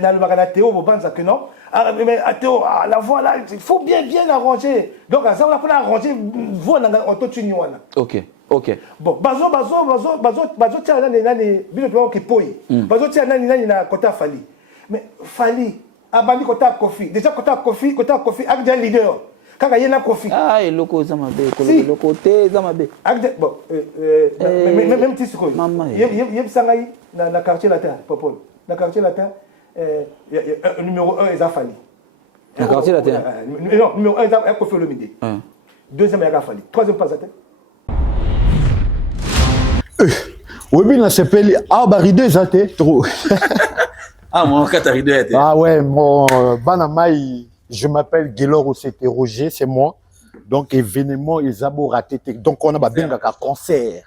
dans le Théo, vous pensez que non. Mais à Théo, la voix là, il faut bien arranger. Donc, ça, on a arrangé, voix dans l'auto-tune. Ok, ok. Bon, bazo, tiens, na kota Fali. Mais Fali, abandi kota Kofi. Déjà, kota Kofi, avec un leader. Quand il y a un Kofi. Ah, et le côté Zamabe, le côté Zamabe. Bon, même si c'est quoi. Il y a Sangaï dans le quartier latin, Popol. Dans le quartier latin, numéro 1 est Fali. Le quartier latin. Non, numéro 1 est Kofi Olomide. Deuxième est Fali. Troisième pas Zaten. Oui, mais c'est payé. Ah, bah, rideau, ça trop. Ah, mon Katari de Ah, ouais, mon Banamaï, je m'appelle Guélor Ossété Roger, c'est moi. Donc, événement, ils ont raté. Donc, on a bien un concert.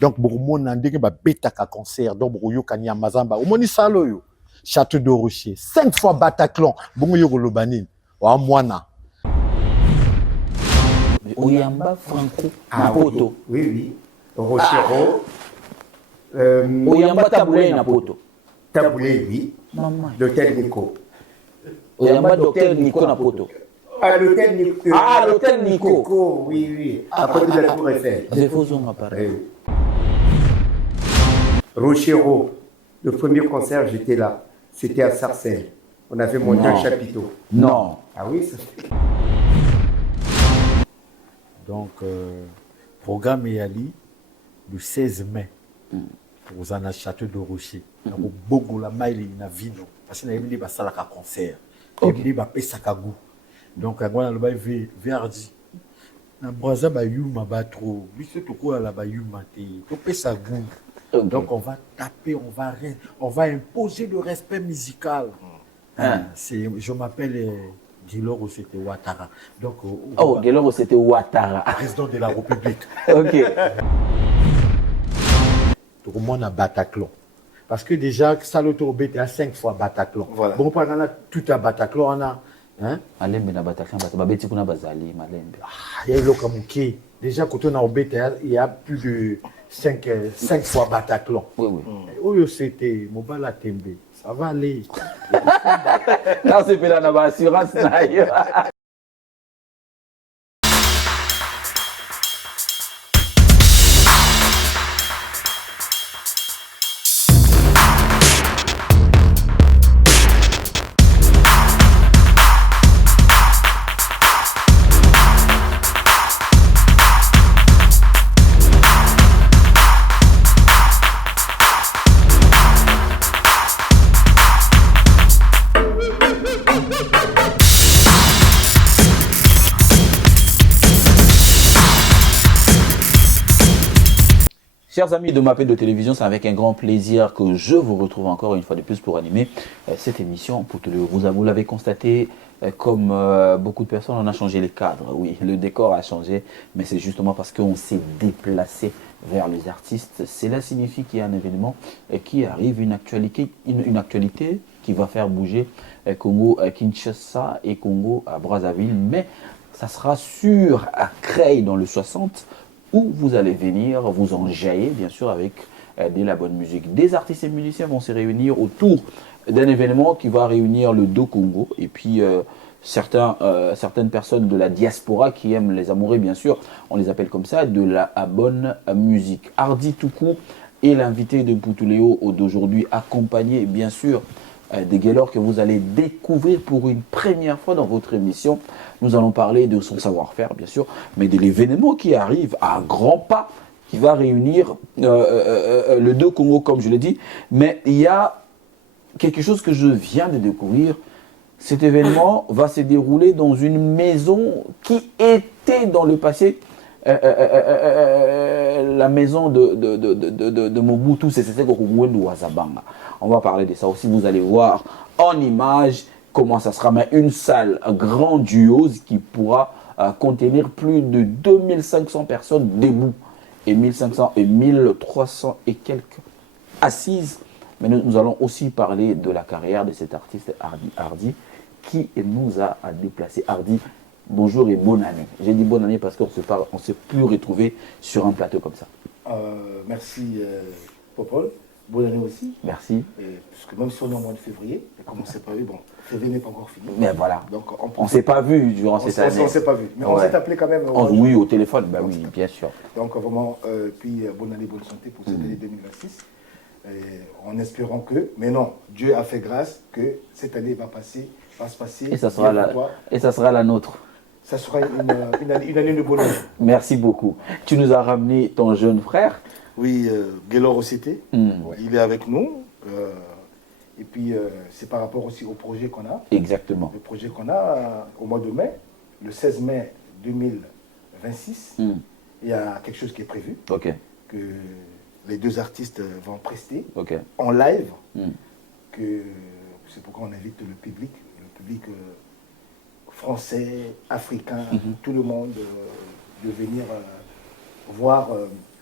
Donc, beaucoup de gens ont bêta un concert. Donc, beaucoup de gens ont Mazamba. Au moins, salo Château de Rocher. 5 fois Bataclan. Beaucoup de gens ont Banin. Ou à Moana. Oyamba Franco Mapoto. Oui. Rochero. Oyamba Taboulé Napoto. Taboulé, oui. L'hôtel Nico. Oyamba Docteur Nico Napoto. Ah, l'hôtel Nico. Ah, l'hôtel Nico. Oui. À côté de la Tour Eiffel. C'est faux, on apparaît. Rochero. Le premier concert, j'étais là. C'était à Sarcelles. On avait monté un chapiteau. Non. Ah oui, ça fait. Donc, programme Yali, le 16 mai, pour un château de Rocher. Donc, beaucoup la maille na vino. Parce qu'il y a des salaka concert. Il y a des sakagou. Donc, on a le bail verdi. Na braza ba yuma ba trop. Biso to ko la ba yuma te. To pesa goût. Donc, on va taper, on va imposer le respect musical. Je m'appelle Guélor Ossété Ouattara. Donc, Guélor Ossété Ouattara. Président de la République. Ok. Tout le monde a Bataclan. Parce que déjà, Saloto Obé a 5 fois Bataclan. Voilà. Bon, pendant là, tout à Bataclan, on a. Malembe na Bataclan, Babeti kuna Bazali, Malembe. Il y a eu le déjà, quand on a Obé, il y a plus de 5 fois Bataclan. Oui. Oui, c'était Mobala Tembe. Ça va aller. Non, c'est pas la assurance. Chers amis de Mapé de télévision, c'est avec un grand plaisir que je vous retrouve encore une fois de plus pour animer cette émission. Vous l'avez constaté, comme beaucoup de personnes, on a changé les cadres. Oui, le décor a changé, mais c'est justement parce qu'on s'est déplacé vers les artistes. Cela signifie qu'il y a un événement qui arrive, une actualité qui va faire bouger Congo Kinshasa et Congo à Brazzaville, mais ça sera sur à Creil dans le 60, où vous allez venir vous enjailler, bien sûr, avec de la bonne musique. Des artistes et musiciens vont se réunir autour d'un événement qui va réunir le Do Congo et puis certaines personnes de la diaspora qui aiment les amoureux, bien sûr, on les appelle comme ça, de la bonne musique. Hardy Toukou est l'invité de Poutuléo d'aujourd'hui, accompagné, bien sûr, des Guélor que vous allez découvrir pour une première fois dans votre émission. Nous allons parler de son savoir-faire, bien sûr, mais de l'événement qui arrive à grands pas, qui va réunir le Do Congo, comme je l'ai dit. Mais il y a quelque chose que je viens de découvrir. Cet événement va se dérouler dans une maison qui était dans le passé la maison de Mobutu, c'est Wazabanga. On va parler de ça aussi, vous allez voir en image comment ça sera, mais une salle grandiose qui pourra contenir plus de 2500 personnes debout et 1500 et 1300 et quelques assises. Mais nous allons aussi parler de la carrière de cet artiste Hardy qui nous a déplacé. Hardy, bonjour et bonne année. J'ai dit bonne année parce qu'on ne s'est plus retrouvé sur un plateau comme ça. Merci Popol. bonne année aussi. Merci. Puisque même si on est au mois de février, et comme on ne s'est pas vu, bon, février n'est pas encore fini. Mais voilà. Donc, on ne s'est pas vu durant cette année. On ne s'est pas vu. Mais on s'est appelé quand même. Oui, au téléphone, bah oui, bien sûr. Donc vraiment, puis bonne année, bonne santé pour cette année 2026. En espérant que, mais non, Dieu a fait grâce que cette année va se passer. Et ça sera la nôtre. Ça sera une année de bonheur. Merci beaucoup. Tu nous as ramené ton jeune frère. Oui, Gaylor Ocité. Il est avec nous. Et puis, c'est par rapport aussi au projet qu'on a. Exactement. Le projet qu'on a au mois de mai, le 16 mai 2026. Il y a quelque chose qui est prévu. Ok. Que les deux artistes vont prester en live. C'est pourquoi on invite le public français, africain, tout le monde de venir voir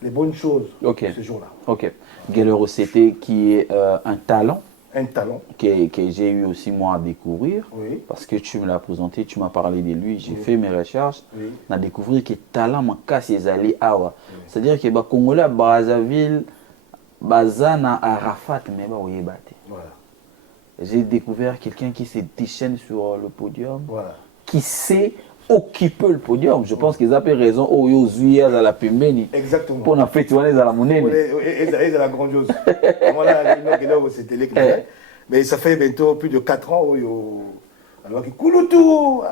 les bonnes choses ce jour-là. Ok. Gaylor Ocité qui est un talent. Un talent. Que j'ai eu aussi moi à découvrir. Oui. Parce que tu me l'as présenté, tu m'as parlé de lui, j'ai fait mes recherches. Oui. On a découvert que talent m'a cassé les allées awa. C'est-à-dire que les Congolais à Brazzaville, Bazana Arafat, mais bah oui, voilà. J'ai découvert quelqu'un qui se déchaîne sur le podium, qui sait occuper le podium. Je pense qu'ils avaient raison. Oh, yo, Zouya, à la Pembeni. Exactement. Pour en fait, tu vois, à la monnaie. Et à la grandiose. Voilà, c'était l'éclair. Mais ça fait bientôt plus de 4 ans. Alors, Kouloutou,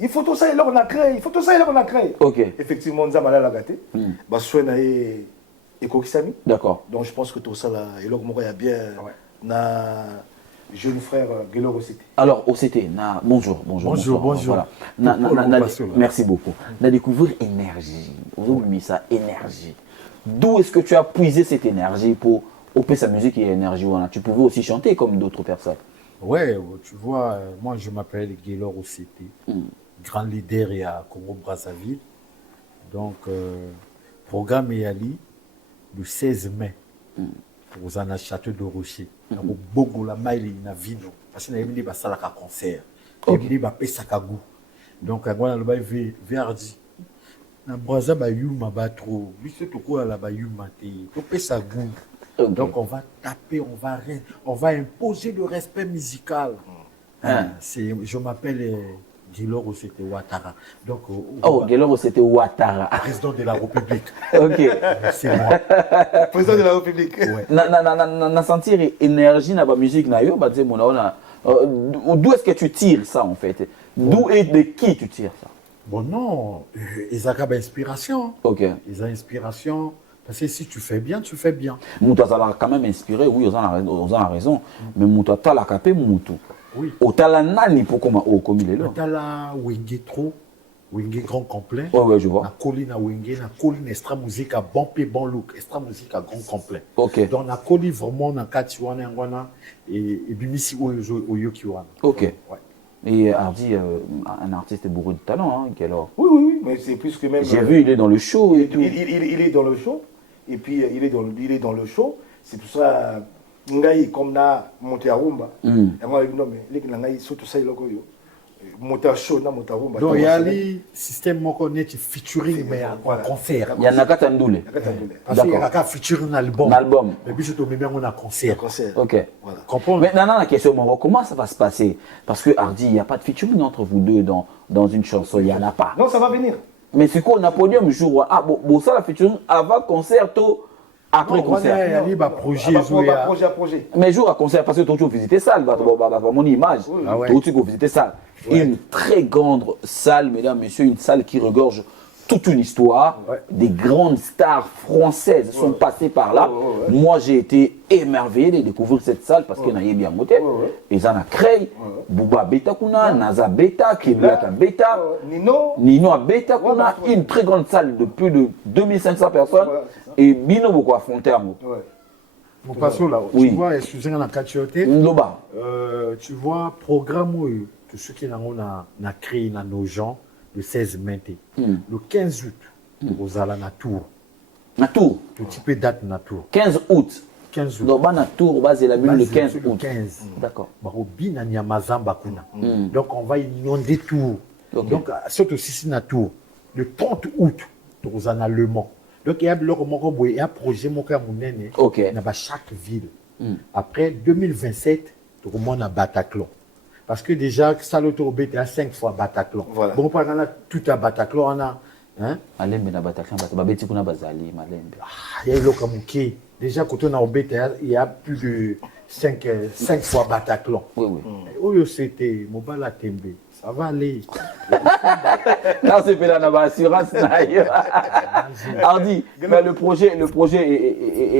il faut tout ça, et là, on a créé. Il faut tout ça, et là, on a créé. Ok. Effectivement, on a gâté. Basouena et Kokisami. D'accord. Donc, je pense que tout ça, là, et là, il y a bien. Jeune frère Gaylor Ocité. Alors, Ocité, bonjour. Voilà. Merci beaucoup. On a découvert énergie. Vous avez mis ça, énergie. D'où est-ce que tu as puisé cette énergie pour opérer sa musique et énergie? Tu pouvais aussi chanter comme d'autres personnes. Ouais, tu vois, moi je m'appelle Gaylor Ocité, grand leader à Congo-Brazzaville. Donc, programme Yali le 16 mai. Aux Anna Château de Rocher. Au Bogo la maille na vino. Parce que nous avons fait un concert. Nous avons fait un goût. Donc, nous avons fait verdi. Na Brazza ba yuma ba trop. Biso to ko la ba yuma te. To fait ça goût. Donc, on va taper, on va imposer le respect musical. Je m'appelle Gaylor Ocité Ouattara. Donc, Gaylor Ocité Ouattara. Président de la République. Ok. C'est moi. Président de la République. Ouais. Na sentir énergie dans la musique na yo, d'où est-ce que tu tires ça en fait? D'où et de qui tu tires ça? Bon non, ils ont inspiration. Ok. Ils ont inspiration. Parce que si tu fais bien, tu fais bien. Mouta ça l'a quand même inspiré, oui, ils ont raison. Mais Mouta ta la capé Moutou. Oui. Otala nani pour comme il est là. Otala Wenge trop, Wenge grand complet. Ouais, je vois. La colline à Wenge, la colline extra musique à bon P bon look, extra musique à grand complet. Ok. Donc la colline vraiment na katiwana ngwana et bimisi oyo kiwana. Ok. Ouais. Et Hardy, un artiste bourré de talent, hein, Gaylor. Oui, mais c'est plus que même. J'ai vu, il est dans le show et tout. Il est dans le show, et puis il est dans le show. C'est pour ça. Ngai comme na monté à rumba non mais les ngai surtout ça il monté à show na monté à rumba donc il y a le système moko net featuring mais en concert il y a nakata ndoule parce qu'il y a un featuring album mais puis surtout même on a concert ok voilà comprends mais non la question comment ça va se passer parce que Hardy il y a pas de featuring entre vous deux dans une chanson il y en a pas non ça va venir mais c'est quoi on a podium jour bon ça la featuring avant concerto. Après concert. Il y a projet. Mais jour à concert, parce que tu as visité salle, mon image. Tu as visité salle. Une très grande salle, mesdames, messieurs, une salle qui regorge toute une histoire. Des grandes stars françaises sont passées par là. Moi, j'ai été émerveillé de découvrir cette salle parce qu'il y a bien monté. Et ça a créé Bouba Beta Kuna, Naza Beta, Kiblaka Beta, Nino a Beta Kuna, une très grande salle de plus de 2500 personnes. Et Bino beaucoup affronté à moi. Mon passons là, tu vois, excusez-moi la catioté. Tu vois, programme que ceux qui ont créé dans nos gens le 16 mai, le 15 août, vous allez à Tour. Na Tour. Tout type de date na Tour. 15 août. 15 août. Donc, na Tour, base la le 15 août. 15. D'accord. Barobina Nyamazamba Kuna. Donc, on va inonder Tour. Donc, surtout si na Tour. Le 30 août, vous allez à Le Mans. Donc, il y a un projet qui est à chaque ville. Après 2027, tout le monde a Bataclan. Parce que déjà, Saloto Obé à 5 fois Bataclan. Voilà. Bon, par exemple, tout à Bataclan, on a. Hein? Malembe na Bataclan, babeti kuna bazali, Malembe. Il y a eu le Kamouké. Déjà, quand on a Obé, il y a plus de 5 fois Bataclan. Oui, oui. Oh, c'était Mobala Tembe. Ça va aller. Là, c'est là, on a assurance. Hardy, mais le projet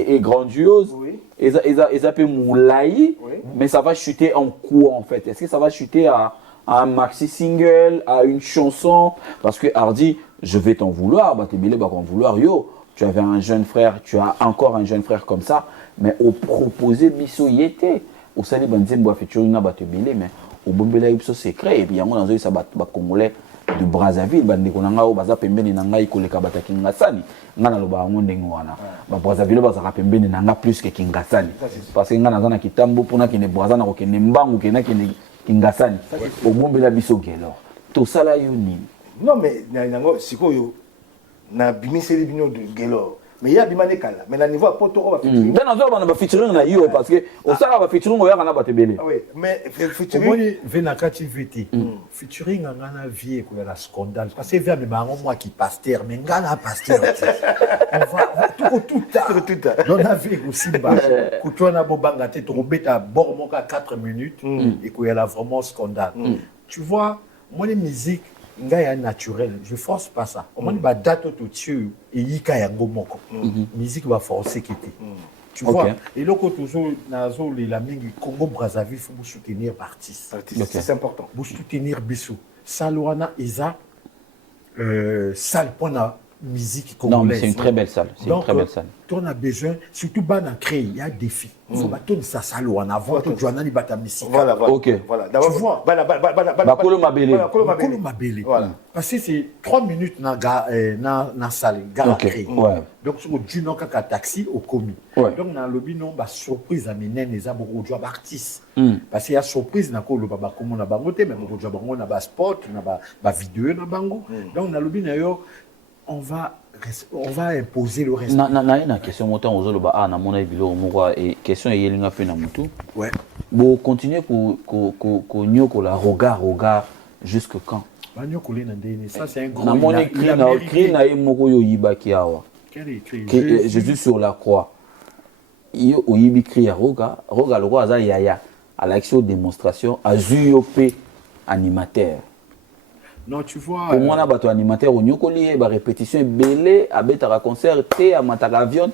est grandiose. Oui. Ils appellent Moulaï, Oui. mais ça va chuter en quoi en fait? Est-ce que ça va chuter à un maxi single, à une chanson? Parce que Hardy, je vais t'en vouloir, bah t'es mêlé, bah t'en vouloir, yo. Tu avais un jeune frère, tu as encore un jeune frère comme ça, mais au proposé biso yete. Au sali banzembo a fait na ba te mêlé, mais au bombela ipso secret et puis yango nazo ça ba congolais de Brazzaville bande ko nanga o baza pembeni nanga ikoleka bata kingasani ngana loba ngo ndenge wana ba Brazzaville baza pembeni nanga plus que kingasani parce que ngana zana kitambo pona kine Brazza na ko kene mbangu kena kine kingasani au bombela biso gelo to sala yo ni non mais nango sikoyo na bimiseli bino de gelo mais il y a bimane kala mais na niveau poto on va featuring ben nazo ba featuring na yo parce que au sala ba featuring o ya kana ba tebele oui mais featuring Comment Venakati VT featuring ngana vie ko la scandale parce que via me bango moi qui pasteur mais ngana pasteur on va tout dans la vie aussi bas kuto na bobanga te to beta bord mon 4 minutes et ko la vraiment scandale tu vois moi les musiques ngaya naturel je force pas ça on dit ba date tout dessus et yika yango moko musique va forcer kiti tu vois et là toujours nazo la mingi Congo Brazzaville faut vous soutenir artiste c'est important vous soutenir biso salwana isa salle pour la musique congolaise. Non, mais c'est une très belle salle. C'est une très belle salle. On a besoin, surtout ban créer, il y a des défis. Il faut battre sa salle en avant, tout journal il bat musique. Voilà, voilà. OK. Voilà. Tu vois. Bakolo Mabele. Bakolo Mabele. Voilà. Parce que c'est 3 minutes na salle, gala créer. Ouais. Donc sur du non kaka taxi au commis. Ouais. Donc dans le lobby non ba surprise à menen les a beaucoup de job artistes. Parce qu'il y a surprise na ko le baba comme na bango te mais beaucoup de job bango na ba sport, na ba vidéo na bango. Donc dans le lobby na yo on va imposer le respect. Na question montant aux autres na mon avis et question est yelinga fait na mutu. Ouais. Bon continuer ko nyoko la regard jusque quand? Ba nyoko le na ndeni ça c'est un gros. Na mon écrit na moko yo yibaki awa. Quel écrit? Jésus sur la croix. Yo oyibi cri ya roga le roi za yaya à l'action démonstration azuyope animateur. Non, tu vois. Pour moi, on a animateur, on a répétition belé, à betara concert, à matara avion,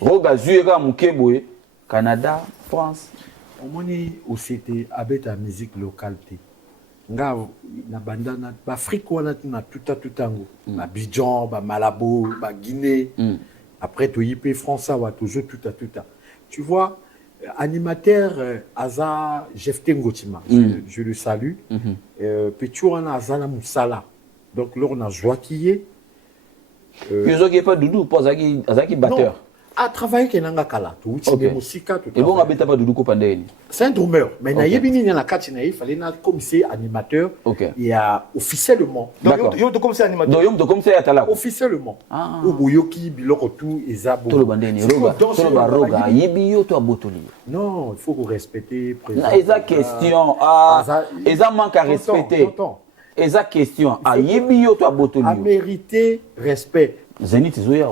roga zuega mukeboe, Canada, France. Au moni où c'était à beta musique locale. Nga na banda na Afrique on a tout ango. Ba Abidjan, ba Malabo, ba Guinée. Après to yipé France ça va toujours tout. Tu vois. Animateur Aza Jefte Ngotima, je le salue. Puis tu en as Azala Moussala. Donc là on a Joaquille. Ils n'ont pas Doudou, pas Azaki batteur. À travailler qu'il n'a kala, tout de musique tout. Et bon habite pas Doudou Kopandeni. C'est un drummer, mais na yebini na katina il fallait na comme c'est animateur. Il y a officiellement. Donc yo comme c'est animateur. Donc comme c'est atala. Officiellement. Au boyoki biloko tout ezabo. Tout le bandeni roga yebi yo to abotoli. Non, il faut vous respecter président. Eza question eza manque à respecter. Eza question yebi yo to abotoli. A mériter respect. Zénith Zoya,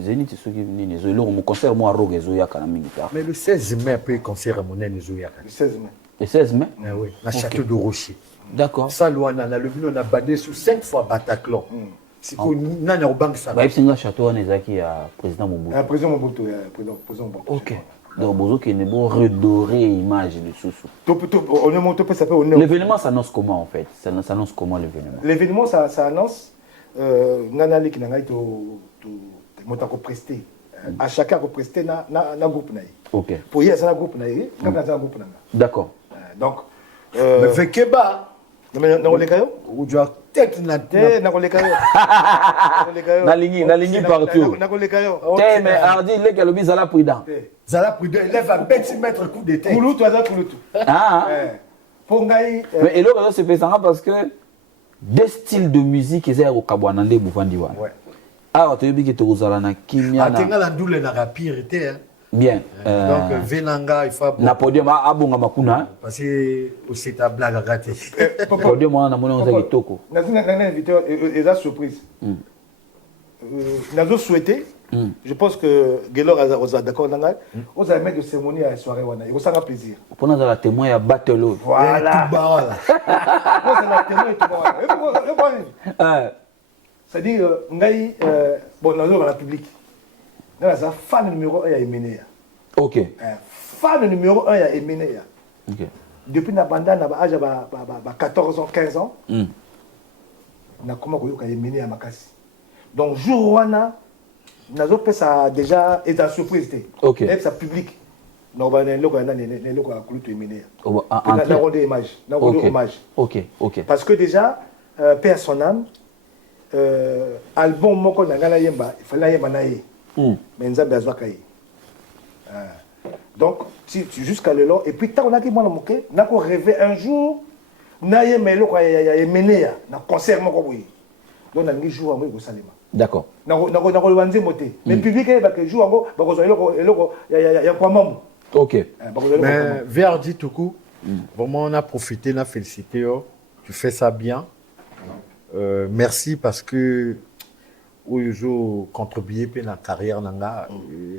Zénith Nini Zoya, mon concert moi roga Zoya kana mingi ta. Mais le 16 mai après concert mon nene Zoya. Le 16 mai. Le 16 mai? Oui, na château de Rocher. D'accord. Ça loana na le bino na bandé sous 5 fois Bataclan. C'est qu'on nana au banque ça. Ba ipsinga château on ezaki à président Mobutu. Président Mobutu, président Mobutu. OK. Donc bozo qui ne bon redorer image de Soussou. On est monté ça fait l'événement s'annonce comment en fait? Ça s'annonce comment l'événement? L'événement ça annonce nana leki na ngai to motako prester à chacun ko prester na groupe na. OK. Pour hier ça na groupe na comme na groupe na. D'accord. Donc mais fait keba na koleka yo ou doit tête na tête na koleka yo na lingi partout na koleka yo mais Hardy leki alobi zala prudent lève à petit mètre coup de tête kulu to za kulu pour ngai mais elo se fait ça parce que des styles de musique ils ont kabwana nde bufandi wana. Ouais. Ah tu yobi ki tozala na kimia na. Atenga la doule na rapirité. Bien. Donc, Venanga, il faut. Na podium abonga makuna. Parce que c'est ta blague à rater. Podium on a mon on a kitoko. Nazo invité et la surprise. Nazo souhaité. Je pense que Gelor a d'accord nanga. On a mettre de cérémonie à la soirée wana. Il ça plaisir. Pour nous la témoin à battle. Voilà. Voilà. Moi c'est la témoin tout voilà. C'est-à-dire ngai bon nazo dans la public. Là ça fan numéro 1 à Emenea. OK. Fan numéro 1 à Emenea. OK. Depuis na banda na âge ba 14 ans 15 ans. Na comment ko yoka Emenea makasi. Donc jour wana nazo pesa déjà et ta surprise té. OK. Et ça public. Non ba ne loko na ne loko akulu to Emenea. Na rendre hommage, na rendre hommage. OK, OK. Parce que déjà paix à son âme album moko na ngala yemba, il fallait yemba na ye. Mais nzambe azwaka ye. Donc jusqu'à le long et puis tant on a qui moi moké, na ko rêver un jour na yemba loko ya Emenea na concert moko boyi. Donc na ngi jour ngo salima. D'accord. Na ko banze moté. Mais public ba que jour ngo ba ko zo loko ya kwa mamu. OK. Mais Verdi Toukou, vraiment on a profité, on a félicité. Tu fais ça bien. Merci parce que aujourd'hui contribuer à la carrière nanga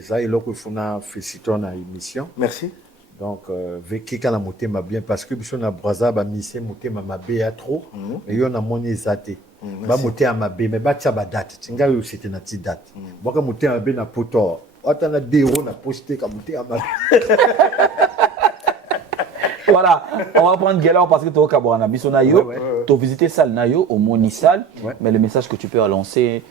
ça est là que faut na féliciter dans l'émission. Merci. Donc vécu quand la moté m'a bien parce que biso na braza ba mission moté m'a bien trop et yo na moni zaté. Ba moté à ma bé mais ba tia ba date. Tinga yo c'était na ti date. Boka moté à bé na poto. Otana déro na posté ka moté à ma. Voilà, on va prendre Gelor parce que tu es au Kabouana. Bissonayo, tu as visité Sal Nayo au Monisal, mais le message que tu peux lancer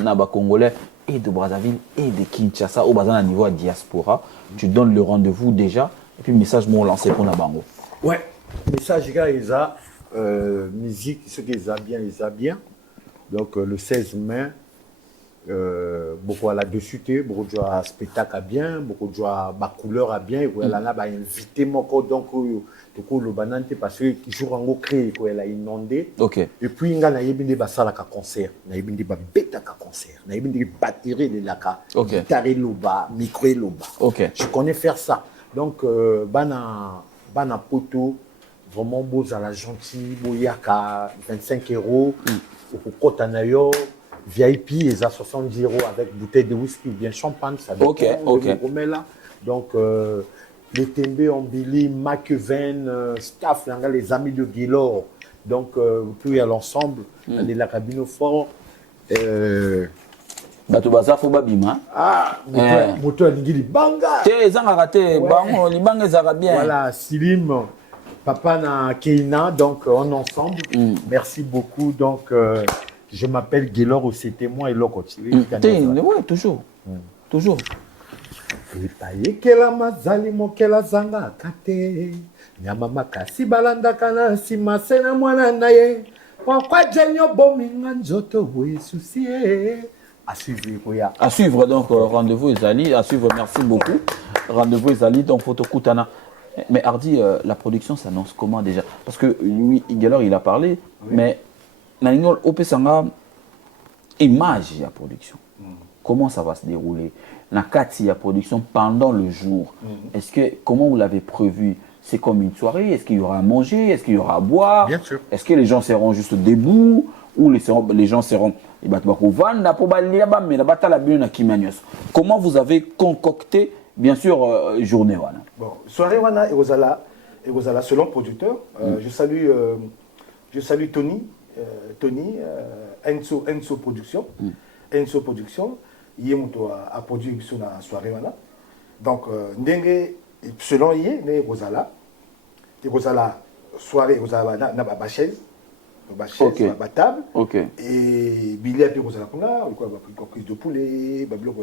Naba Congolais et de Brazzaville et de Kinshasa au bazar à niveau à diaspora. Tu donnes le rendez-vous déjà et puis message m'ont lancé pour Nabango. Ouais, message gars ils a musique ce qu'ils a bien. Donc le 16 mai beaucoup à la dessus beaucoup de spectacle à bien beaucoup de ma couleur à bien et voilà là bah invité mon code donc le banante parce que jour en créé quoi elle a inondé. OK. Et puis il y a des basala ka concert na yebindi ba beta ka concert na yebindi batterie de la ka guitare loba micro loba. OK. Je connais faire ça donc bana poto vraiment beau à la gentil boyaka 25 € au kota na yo VIP, ils ont 70 € avec bouteille de whisky ou bien champagne, ça dépend. OK. Là. Donc, les Tembe, Ambili, Makeven, staff, les amis de Guilor. Donc, vous pouvez aller ensemble, aller à la cabine au fort. Bato baza fo babima. Moto Ningili Banga. Te zanga raté, bango libanga zaka bien. Voilà, Silim, papa na Keina, donc on ensemble. Merci beaucoup. Donc, je m'appelle Gelor aussi témoin et l'autre. Oui, toujours. Toujours. Kela mazali mokela zanga kate nyama makasi balanda kana sima sena mwana naye kwa jenyo bominga nzoto we souci à suivre donc rendez-vous Ezali à suivre merci beaucoup rendez-vous Ezali donc photo Kutana. Mais Hardy la production s'annonce comment déjà parce que lui Gelor il a parlé mais Naningol Opesanga image à production. Comment ça va se dérouler? La Kati à production pendant le jour. Est-ce que comment vous l'avez prévu? C'est comme une soirée? Est-ce qu'il y aura à manger? Est-ce qu'il y aura à boire? Bien sûr. Est-ce que les gens seront juste debout ou les gens seront comment vous avez concocté bien sûr journée wana? Bon, soirée wana et Rosala selon producteur. Je salue Tony Enso Production. Enso Production, il a produit sur la soirée wana. Donc selon Yé Rosala soirée Rosala na ba chaise. Okay. Ma table. Okay. Et Billy a pu Rosala Kuna, quoi cuisse de poulet, bablo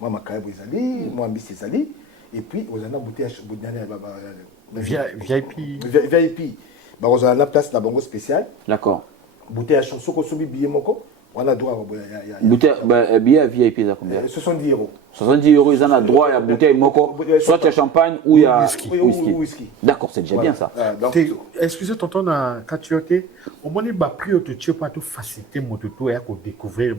moi ma caille Brizali, moi Miss Zali et puis Rosala bouteille VIP. Bah Rosala place la bongo spéciale. D'accord. Bouteille à chanson ko sobi billet moko. On a droit bouteille billet VIP ça combien 70 euros. 70 euros, ils en ont droit à la bouteille moko, soit il y a champagne ou il y a whisky. D'accord, c'est déjà bien ça. Excusez tonton, quand tu étais, au moins il a pris au tu pas tout faciliter mon tuto et pour découvrir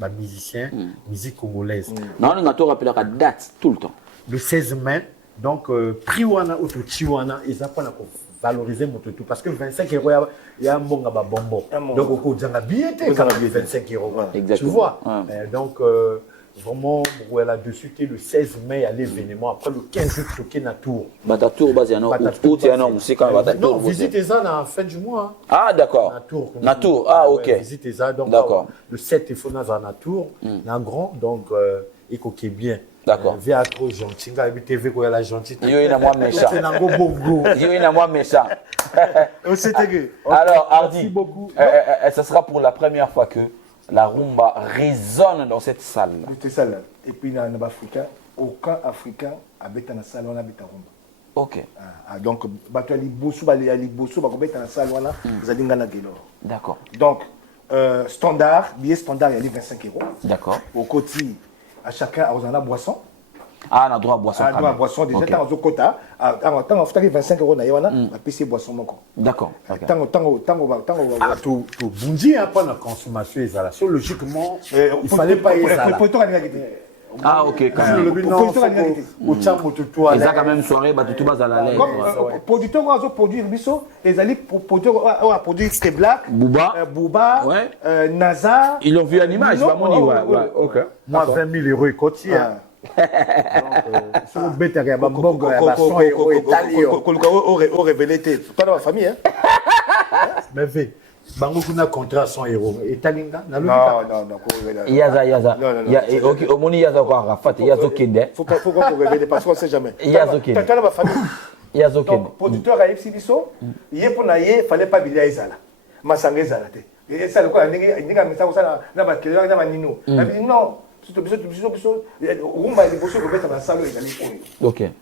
les musiciens, musique congolaise. Non, on a tout rappelé la date tout le temps. Le 16 mai, donc prix wana au tuto wana, ils apprennent à valoriser mon tuto parce que 25 euros il y a un bon bonbon. Donc au cours d'un billet, 25 euros. Tu vois. Donc vraiment, là-dessus, le 16 mai, à l'événement. Après le 15 août, il y a un tour. Tour, c'est quand même. Non, visitez ça dans la fin du mois. Ah, d'accord. Tour, ah, ok. Visitez ça. Donc, le 7, il faut dans un tour, un grand, donc, il faut qu'il y ait bien. D'accord. Via trop gentil, il y a TV qui est la gentille. Il y a moi méchant. Il y a moi méchant. Alors, Hardy, ce sera pour la première fois que la rumba résonne dans cette salle. Cette salle. Et puis, dans l'Africain, aucun Africain habite dans la salle où on habite à rumba. Ok. Donc, d'accord. Donc, standard, billet standard, il y a 25 euros. D'accord. Au côté, à chacun, on a boisson. Ah, on a droit à boisson. On a boisson. Déjà, dans le quota, on a 25 euros, on a PC boisson. D'accord. Tout bundi après la consommation, logiquement, il ne fallait pas y aller. Ah, ok. Ils ont quand même soirée, tout bas à la lèvre. Comme producteur, on a produit Bisso, les alliés produit Black, Booba, NASA. Ils l'ont vu à l'image, ok. Moi, 20 000 euros et côtier. Donc, bête à au révélé, pas dans la famille. Mais Bango a contrat 100 euros. Et Talinga Non. Yaza. Ok, au moni Yaza quoi, Rafat, Yazo Kende. Faut pas qu'on révèle parce qu'on ne sait jamais. Yazo Kende. T'as la famille. Yazo Kende. Donc, producteur à Exibiso, il est pour naïe, fallait pas billet Ezala. Masangé Zalate. Et ça, le quoi, il y a un message ça, là, parce que là, il y a un nino. Non.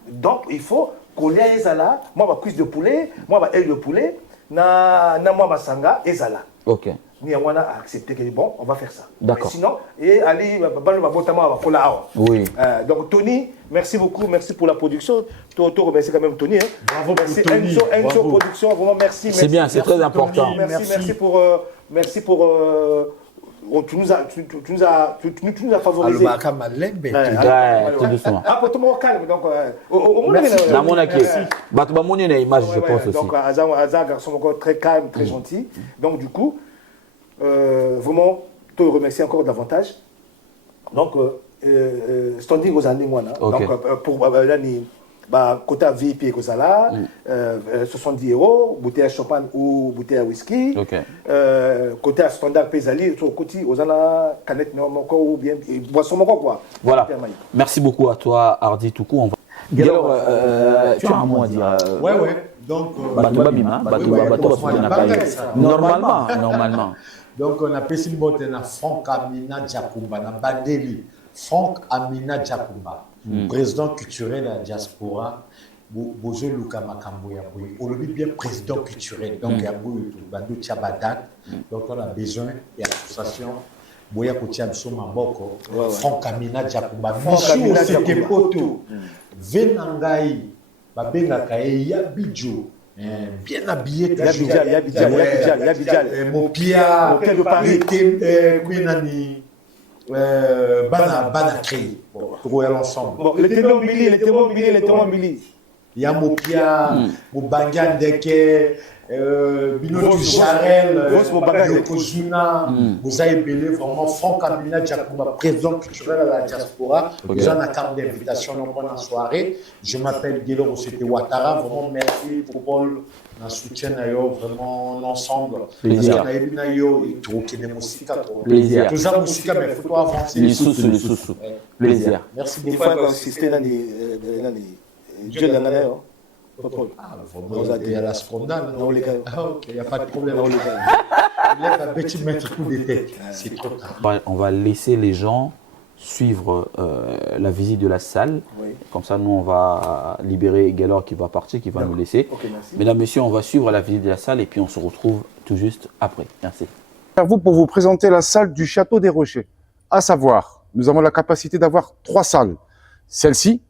Donc, il faut coller à Ezala. Moi, ma cuisse de poulet, moi, ma aile de poulet. Moi, ma sanga, Ezala. Ok. Ni on a accepté que bon, on va faire ça. D'accord. Sinon, et allez, oui. Donc, Tony, merci beaucoup. Merci pour la production. Tu remercie quand même Tony. Bravo, merci Tony. Enzo Production. Vraiment, merci. C'est bien, c'est très important. Merci pour. Tu nous as favorisé. Tout doucement. Pour tout le monde calme. Donc, dans mon accueil, une image, je pense aussi. Donc, Azar, garçon encore très calme, très gentil. Donc, du coup, vraiment, je te remercie encore davantage. Donc, standing aux années, donc, pour l'année. Côté VIP et Kozala, 70 euros, bouteille à champagne ou bouteille à whisky. Côté à standard Pesali, côté aux années canette ou bien boisson quoi. Voilà. Merci beaucoup à toi, Hardy Toukou. On va. Tu as un mot à dire. Ouais. Donc, normalement. Donc, on a passé le mot de Franck Amina Djakoumba, na Bandeli. Franck Amina Djakoumba. Président culturel de la diaspora, Bozo Luka Makamboya, on le dit bien président culturel, donc il y a Bando Tchabadak, donc on a besoin d'association, Boya Kotia Mamboko, Franck Amina Djakoumba, Michou Seke Poto, Venangai, Babenga Kaye, Yabidjo, bien habillé, Yabidjal, Mopia, de Paris, Quinani. Bana créé pour l'ensemble. Bon, les témoins Billy. Il y a Mopia, Mobangan Deke, Binotu Jarel, Yokozuna, vous avez belé vraiment Franck Amina Djakoumba, président culturel à la diaspora. Vous avez une carte d'invitation dans la soirée. Je m'appelle Guélor Osete Ouattara. Vraiment merci pour Paul. Un soutien vraiment l'ensemble. Plaisir. Plaisir. Tout ça, musique, mais il faut avancer. Les sous. Plaisir. Merci beaucoup. Il faut insister dans les Dieu dans l'année. Il y a la scandale. Il n'y a pas de problème. C'est trop tard. On va laisser les gens suivre la visite de la salle. Comme ça, nous, on va libérer Galor qui va partir, qui va nous laisser. Okay, mesdames, messieurs, on va suivre la visite de la salle et puis on se retrouve tout juste après. Merci. Vous pour vous présenter la salle du Château des Rochers. À savoir, nous avons la capacité d'avoir 3 salles. Celle-ci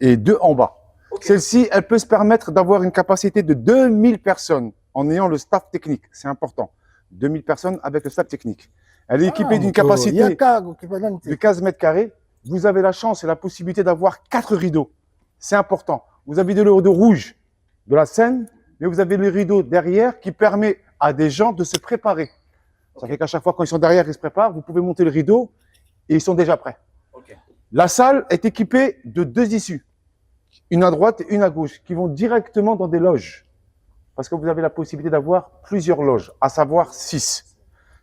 et 2 en bas. Okay. Celle-ci, elle peut se permettre d'avoir une capacité de 2000 personnes en ayant le staff technique. C'est important. 2000 personnes avec le staff technique. Elle est équipée d'une capacité de 15 mètres carrés. Vous avez la chance et la possibilité d'avoir 4 rideaux. C'est important. Vous avez le rideau rouge de la scène, mais vous avez le rideau derrière qui permet à des gens de se préparer. Ça fait qu'à chaque fois, quand ils sont derrière, ils se préparent, vous pouvez monter le rideau et ils sont déjà prêts. Okay. La salle est équipée de 2 issues, une à droite et une à gauche, qui vont directement dans des loges. Parce que vous avez la possibilité d'avoir plusieurs loges, à savoir 6.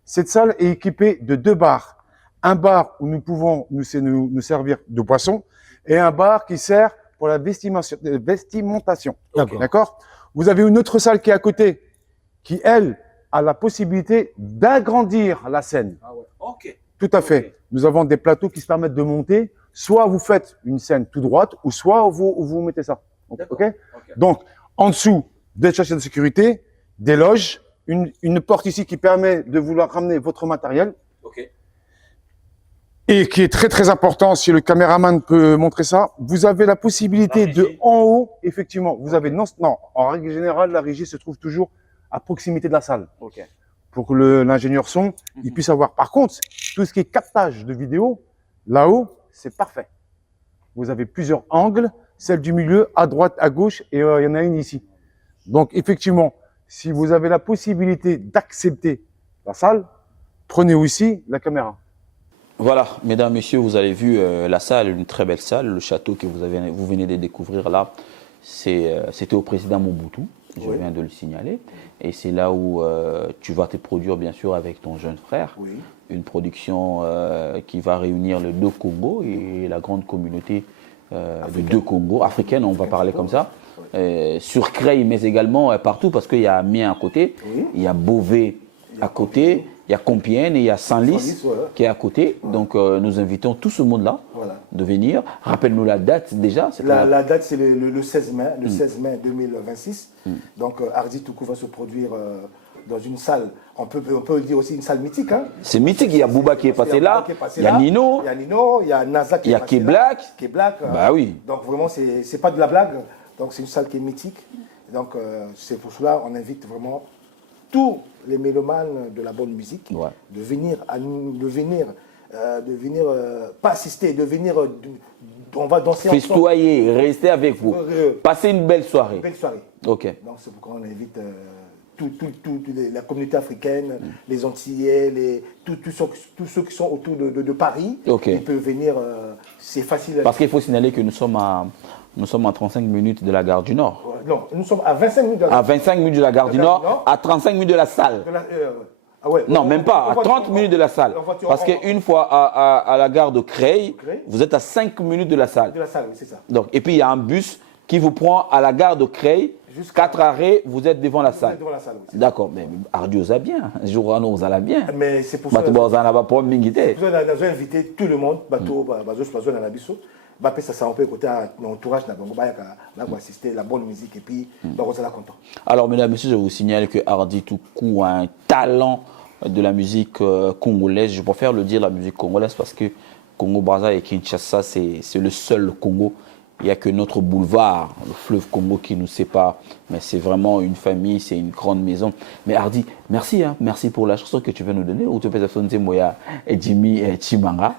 Cette salle est équipée de 2 bars. Un bar où nous pouvons nous servir de boissons et un bar qui sert pour la vestimentation. D'accord. Vous avez une autre salle qui est à côté, qui, elle, a la possibilité d'agrandir la scène. Ah ouais. Okay. Tout à fait. Okay. Nous avons des plateaux qui se permettent de monter. Soit vous faites une scène tout droite, ou soit vous mettez ça. Okay. Donc, en dessous, des chasseurs de sécurité, des loges, une porte ici qui permet de vouloir ramener votre matériel. Okay. Et qui est très très important, si le caméraman peut montrer ça, vous avez la possibilité de en haut, effectivement, vous avez non, en règle générale, la régie se trouve toujours à proximité de la salle. Okay. Pour que l'ingénieur son, il puisse avoir. Par contre, tout ce qui est captage de vidéo, là-haut, c'est parfait. Vous avez plusieurs angles, celle du milieu, à droite, à gauche, et il y en a une ici. Donc, effectivement, si vous avez la possibilité d'accepter la salle, prenez aussi la caméra. Voilà, mesdames, messieurs, vous avez vu la salle, une très belle salle. Le château que vous venez de découvrir là, c'était au président Mobutu. Je viens de le signaler. Et c'est là où tu vas te produire, bien sûr, avec ton jeune frère. Oui. Une production qui va réunir les 2 Congos et la grande communauté de 2 Congos, africaine, on va parler comme ça. Sur Creil, mais également partout, parce qu'il y a Amiens à côté, il y a Beauvais à côté, il y a Compiègne et il y a Senlis qui est à côté. Donc nous invitons tout ce monde-là de venir. Rappelle-nous la date déjà. La date, c'est le 16 mai, 16 mai 2026. Donc Hardy Toukou va se produire dans une salle, on peut le dire aussi une salle mythique. Hein. C'est mythique, il y a Bouba qui est passé là, il y a Nino, il y a Naza qui est passé là, il y a Black. Bah oui. Donc vraiment, c'est pas de la blague. Donc c'est une salle qui est mythique. Donc c'est pour cela on invite vraiment tous les mélomanes de la bonne musique de venir pas assister, de venir, on va danser ensemble. Festoyer, rester avec vous, passer une belle soirée. Une belle soirée. Ok. Donc c'est pourquoi on invite la communauté africaine, les Antillais, tous ceux qui sont autour de Paris. Ils peuvent venir, c'est facile. Parce qu'il faut signaler que nous sommes à 35 minutes de la gare du Nord. Non, nous sommes à 25 minutes de la gare. À 25 minutes de la gare du Nord, à 35 minutes de la salle. Non, même pas, à 30 minutes de la salle. Parce qu'une fois à la gare de Creil, vous êtes à 5 minutes de la salle. De la salle, oui, c'est ça. Donc, et puis il y a un bus qui vous prend à la gare de Creil. 4 arrêts, vous êtes devant la salle. Devant la salle, oui. D'accord, mais Ardios a bien. Jourano, vous allez bien. Mais c'est pour ça que nous avons invité tout le monde. Ça peut côté entourage pour assister à la bonne musique et puis on sera content. Alors, mesdames et messieurs, je vous signale que Hardy Toukou a un talent de la musique congolaise. Je préfère le dire la musique congolaise parce que Congo-Brazza et Kinshasa, c'est le seul Congo. Il n'y a que notre boulevard, le fleuve Congo qui nous sépare. Mais c'est vraiment une famille, c'est une grande maison. Mais Hardy, merci, hein, merci pour la chanson que tu viens nous donner. Ou tu peux faire Moya et Jimmy Chimanga.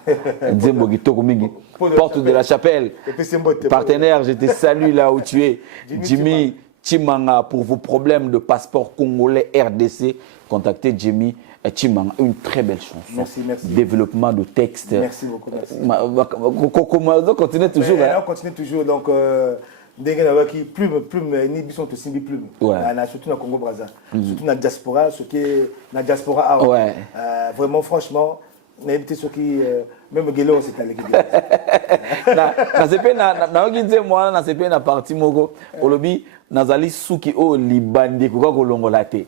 Porte de la Chapelle. Partenaire, je te salue là où tu es. Jimmy Chimanga, pour vos problèmes de passeport congolais RDC, contactez Jimmy Chimanga. Une très belle chanson. Merci. Développement de texte. Merci beaucoup. On continue toujours. On continue toujours. Donc, plume, ni sont aussi plume. Surtout dans le Congo Brazza. Surtout dans la diaspora, ce qui est dans la diaspora. Vraiment, franchement, on a invité ceux qui. Même Guélo, c'est allé. Moi, dans la partie Mogo, au lobby, Nazali Souki au Libandi, quoi que l'on l'a été.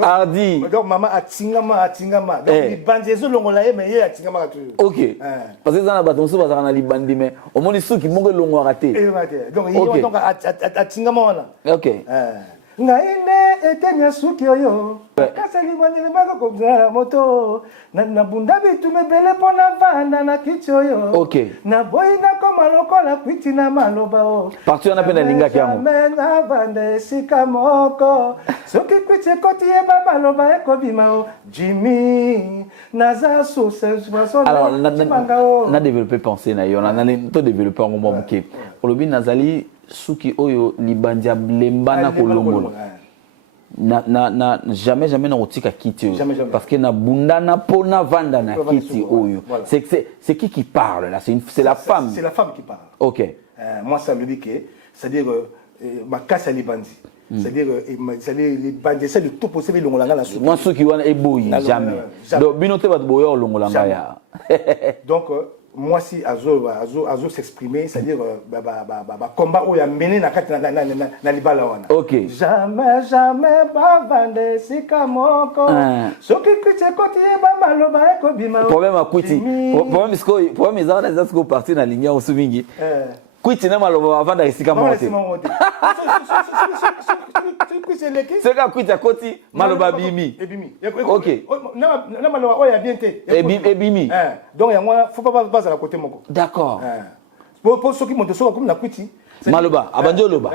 Hardy. Donc maman a tingama. Donc libandi zo longo la mais a tingama toujours. OK. Parce que ça na baton so ba na libandi mais au moins ceux qui mongo longo raté. Donc a tingama là. OK. Ngaine etenya suki oyo kasa libwani limaka kobzala moto na bunda bitu mebele pona vanda na kiti oyo na boyi na koma lokola kwiti na maloba o parti on appelle linga kiamo na vanda esika moko soki kwiti koti eba maloba ekobima o Jimmy naza source alors na développer penser na yo na to développer ngo momuke olobi nazali suki oyo libandia blembana kolongola na jamais na otika kiti parce que na bundana pona vanda na kiti oyo c'est qui parle là c'est la femme qui parle OK moi ça me dit que c'est-à-dire ma casse à libandi c'est-à-dire les bandits c'est de tout possible longola na suki moi suki wana eboyi jamais donc binote bat boyo longola ya donc moi si azo s'exprimer c'est-à-dire combat où il y a mené na libala wana OK jamais ba vande sika moko soki kwiti koti ba maloba ekobima problème a kwiti problème ezana zasko parti na ligne osumingi kwiti na maloba vanda sika moko c'est ka kwiti koti maloba bimi OK na maloba oya bien te ebimi donc ya moi faut pas baser à côté moko d'accord pour ceux qui montent sur comme na kwiti maloba abanjo loba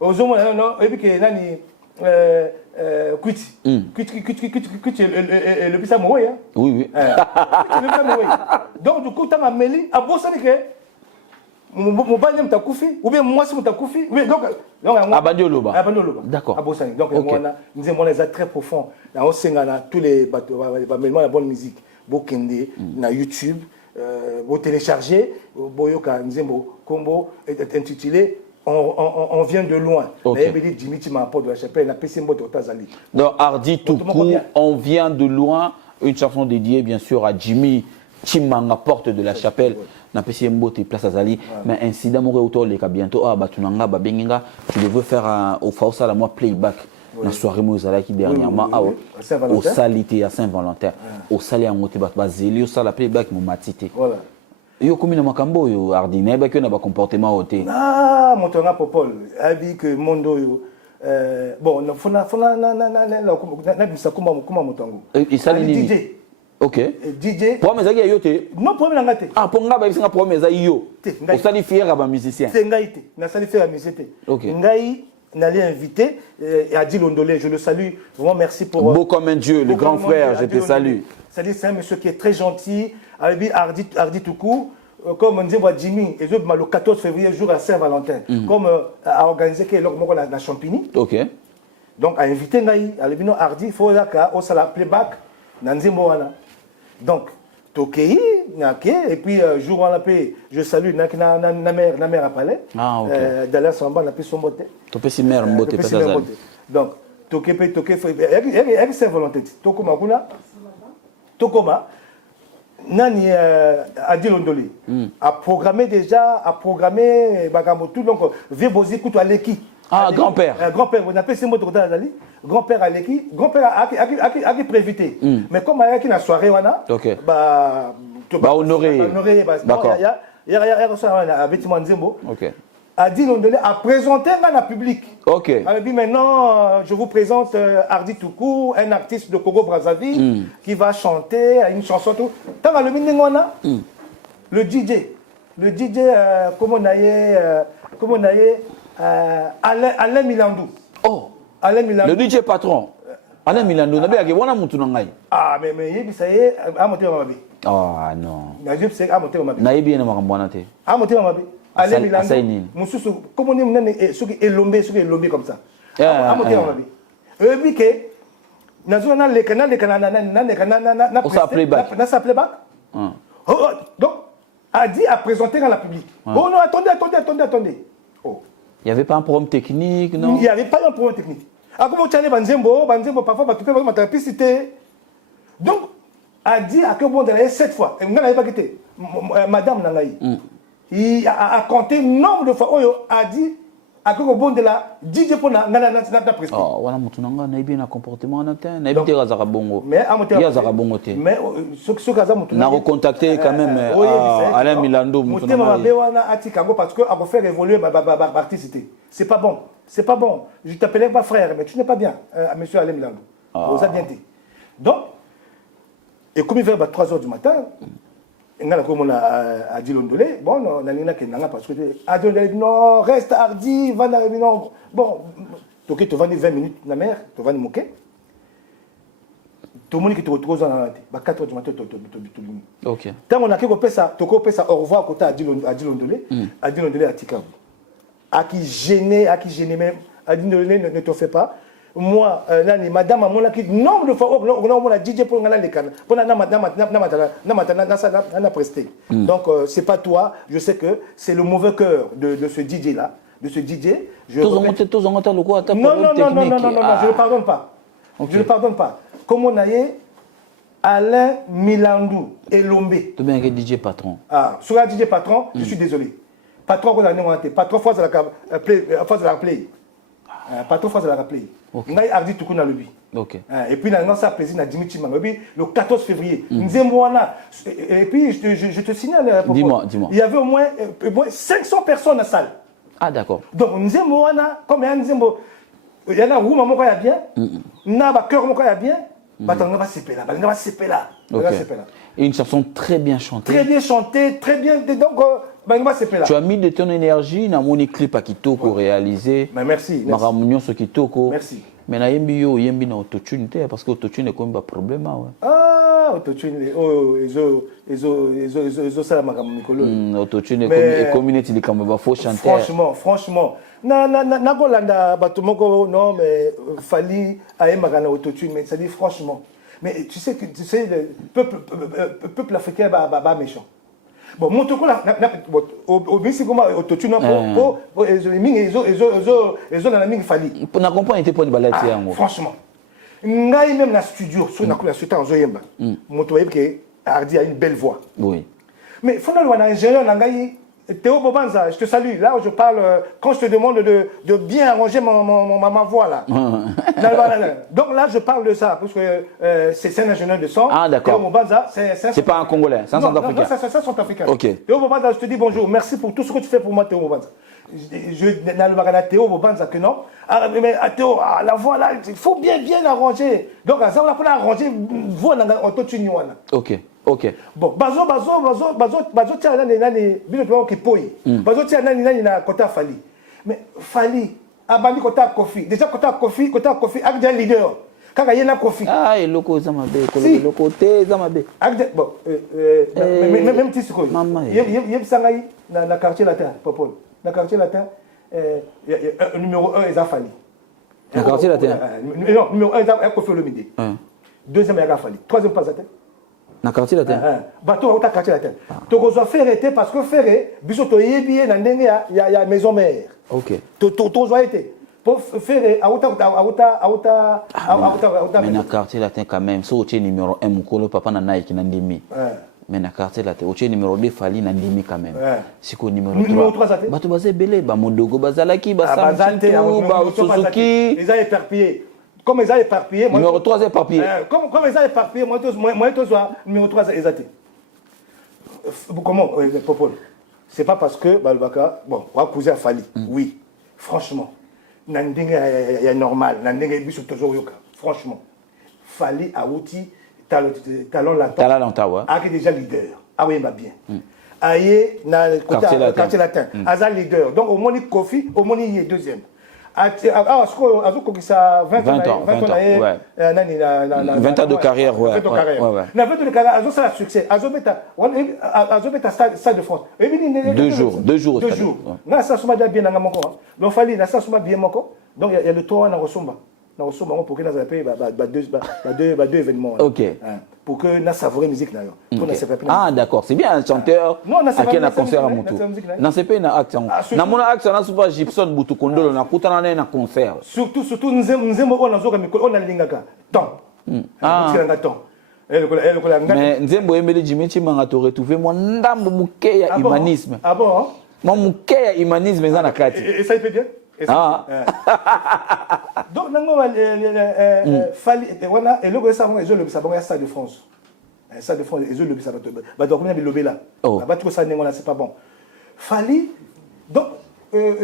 ozomo non ebike nani kwiti le pisa moya oui donc du coup tant ameli abosani ke mobali mtakufi ou bien moi si mtakufi donc abanjo loba d'accord abosani donc moi nous mon les très profond na osenga na tous les la bonne musique bokende na YouTube vous télécharger boyoka nzembo combo est intitulé on vient de loin. Okay. Donc Hardy Toukou, on vient de loin, une chanson dédiée bien sûr à Jimmy Chimanga, porte de la chapelle. Na pesi mbote place Azali, mais incident mo autour les bientôt batunanga babenga, tu devais faire au Fausa la moi playback. La soirée Mozala qui dernièrement au Salité à Saint-Valentin, au Salé à Moté Bazeli, au Sala playback mon matité. Voilà. Yo komi na makambo yo Hardy na ba que na ba comportement oté. Ah motonga popol, abi que mondo yo bon na bisa kuma motongo. Il sali ni. DJ. OK. DJ. Pour mes yo té. Non problème ngate. Ah pour nga ba bisinga pour mes yo. Au sali fier ba musicien. C'est ngaité, na sali fier musicien. OK. Ngai n'allait inviter Adi Londolé, je le salue. Vraiment merci pour beau comme un dieu, le grand frère, je te salue. C'est un monsieur qui est très gentil. Avec Hardy Toukou, comme on dit Jimmy, et le 14 février, jour à Saint-Valentin, comme a organisé la Champigny. OK. Donc a invité Naï, à l'ébino Hardy, il faut au sala playback, Nanzimboana. Donc, Tokei, et puis jour à la paix, je salue na mère à Palais. Ah, OK. D'aller Samba, na paix son beauté. Topé si mère mbote pas ça. Donc, Tokei, avec Saint-Valentin, Tokoma, Tokoma. Nani Adi Londolé a programmé déjà, Bagamotou, donc Vebozi Koutou Aleki. Ah, grand-père. Grand-père, on appelle ce mot de grand-père Aleki. Grand-père a qui prévité. Mais comme il y a une soirée, bah honoré. D'accord. Il y a avec Manzembo. OK. Adi Londolé a présenté dans le public. OK. Elle a dit maintenant, je vous présente Hardy Toukou, un artiste de Congo-Brazzaville qui va chanter une chanson. Tant le DJ, comment on a Alain Milandou. Oh, Alain Milandou. Le DJ patron. Alain Milandou, n'a pas wana mutu nangai. Ah mais ça y est, a monté ma mabi. Ah non. Na je sais a monté ma mabi. Na yebi na makambo te. A monté ma mabi. Alain Milandou. Mususu, comment on est ceux qui est lombé comme ça. A monté ma mabi. Et puis que nazona le canal na sa playback. Donc a dit à présenter dans la public. Oh non, attendez. Oh. Il n'y avait pas un problème technique, non? Il n'y avait pas un problème technique. Ah, comment tu as Banzembo, parfois, tu peux ma publicité. Donc, a dit à quel moment d'aller 7 fois. On n'avait pas quitté. Madame Nangaï. Il a compté nombre de fois. Oh, a dit akoko bondela DJ pour na presque. Oh, voilà mutu nanga na bien na comportement na ten, na bien azaka bongo. Mais amoteur. Ya zaka bongo te. Mais ce kaza mutu na recontacter quand même Alain Milando mutu nanga. Mutu mabe wana atikango parce que a faire évoluer ma artistique. C'est pas bon. C'est pas bon. Je t'appelais pas frère mais tu n'es pas bien monsieur Alain Milando. Vous avez bien dit. Donc et comme il fait 3h du matin ngala ko mona a dit Londolé bon on a nina kenanga parce que a dit non reste hardi va na non bon donc tu vas 20 minutes na mer tu vas moquer tout le monde qui te retrouve dans la ba 4h du matin OK tant on a ko pesa to ko pesa au revoir côté a dit Londolé a tika a qui gêné même a dit ne te fais pas. Moi, madame, mon qui nombre de fois, on a DJ pour les cannes, pour na presté. Donc, c'est pas toi, je sais que c'est le mauvais cœur de ce DJ-là, de ce DJ. Non, je ne le pardonne pas. Je ne le pardonne pas. Comme on a eu Alain Milandou et Lombé. Tu es un DJ patron. Ah, sur un DJ patron, je suis désolé. Patron, on a dit, patron, fois de la play. Patron, fois de la play. Ngai ardi tout na lobby. OK. Et puis na ça plaisir na Dimitri Mangobi le 14 février. Nzemwana et puis je te signale dis-moi. Il y avait au moins 500 personnes dans la salle. Ah d'accord. Donc Nzemwana comme un Nzembo il y en a où maman quoi bien. Na ba cœur moko ya bien. Batanga va sepela, batanga va sepela. Et une chanson très bien chantée. Très bien chantée, très bien donc tu as mis de ton énergie dans mon clip à Kitoko réalisé. Mais merci. Maramunyo sur Kitoko. Merci. Mais na yembi na autotune parce que autotune est comme un problème Ah, autotune ils ça la mikolo. Autotune est community de comme faut chanter. Franchement. Na golanda batumoko non mais fali aemaka na autotune mais ça dit franchement. Mais tu sais le peuple africain ba méchant. Bon, mon toko là, au bisi comment autotune pour ils ont la mingi fali. Pour na comprendre était pour une balade yango. Franchement. Ngai même na studio, sur na kula suta en zoyemba. Mon toyeb que Hardy a une belle voix. Oui. Mais fondal wana ingénieur ngai Théo Bobanza, je te salue. Là où je parle, quand je te demande de bien arranger ma voix là. Donc là, je parle de ça, parce que c'est un ingénieur de son. Ah d'accord. Théo Bobanza, c'est pas un Congolais, c'est un Centrafricain. Non, c'est un Centrafricain. Ok. Théo Bobanza, je te dis bonjour, merci pour tout ce que tu fais pour moi, Théo Bobanza. Je n'ai Théo Bobanza que non. Mais Théo, la voix là, il faut bien arranger. Donc, ça, on a arranger voix en autotune. Ok. Bon, bazo tia nani bino to ki poi. Bazo tia nani na kota fali. Mais fali abandi kota Kofi. Déjà kota Kofi ak déjà leader. Kaka yena Kofi. Ah, eloko zamabe, eloko te zamabe. Ak bon même ti sikoy. Yeb sangai na quartier latin Popol. Na quartier latin numéro 1 eza fali. Na quartier latin. Non, numéro 1 eza Kofi Olomide. Deuxième eza fali. Troisième pas latin. Na quartier latin. Bateau au quartier latin. To zo faire été parce que faire biso to yebi na ndenge ya maison mère. OK. To zo été pour faire auta. Mais na quartier latin quand même, so tu numéro 1 mukolo papa na Nike na ndimi. Mais na quartier latin, tu numéro 2 fali na ndimi quand même. Siko numéro 3. Bato bazé belé ba modogo bazalaki ba Samsung ba Suzuki. Ils ont éparpillé. Comme ils ont éparpillé, numéro 3 éparpillé. Comme ils ont éparpillé, moi tout soit numéro 3 exact. Comment Popol? C'est pas parce que Balbaka, bon, on va couser à Fali. Oui, franchement. Nandingue est normal, nandingue est biso toujours yoka. Franchement. Fali a outil talon latin. Ouais. A qui déjà leader. Ah oui, bah bien. Aïe na quartier latin. Aza leader. Donc au moins Kofi, au moins il est deuxième. Ça 20 ans. 20 ans de carrière, ouais. 20 ans de carrière, Azo ça a succès. Azo beta Stade de France. 2 jours. Na ça suma bien na moko. Donc fali na ça suma bien moko. Donc il y a le tour na Rosomba. Na Rosomba pour que na paye deux événements. OK. Pour que na savourer musique na yo. Ah d'accord, c'est bien un chanteur. Non, na qui na concert à Mutu. Na c'est pas na action. Na mona action na super Gibson Butu Kondolo na kutana na concert. Surtout nzembo on nazoka mikolo on alingaka. Temps. Ah. Mais nzembo emeli Dimitri Manga to retrouver moi ndambo muke ya humanisme. Ah bon? Moi muke ya humanisme eza na kati. Et ça il peut bien? Ah. Donc, nango fali wana et le savon ils ont le savon à Stade de France. Stade de France ils ont le savon. Bah donc on a le là. Bah tu ça n'est c'est pas bon. Fali donc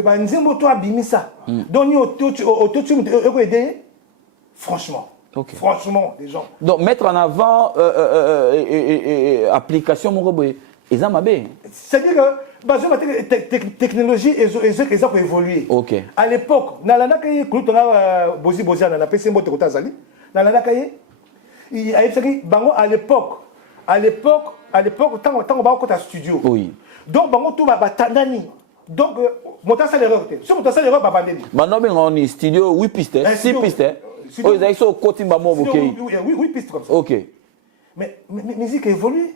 bah nzembo to abimisa. Donc ni auto-tune aider franchement. Okay. Franchement les gens. Donc mettre en avant application mon robot ils ont mabé. C'est-à-dire que bah technologie ils ont évolué. OK. À l'époque nalana kay kulutanga bozi na na pese mbote kotazali nalana kay il a fait bango à l'époque tant ba ko ta studio. Oui. Donc bango tout ba tandani. Donc monta ça l'erreur. Si monta ça l'erreur ba bandeli. Maintenant on est studio 8 pistes, 6 pistes. Oh ils sont côté bamo OK. Oui pistes comme ça. OK. Mais musique évolue.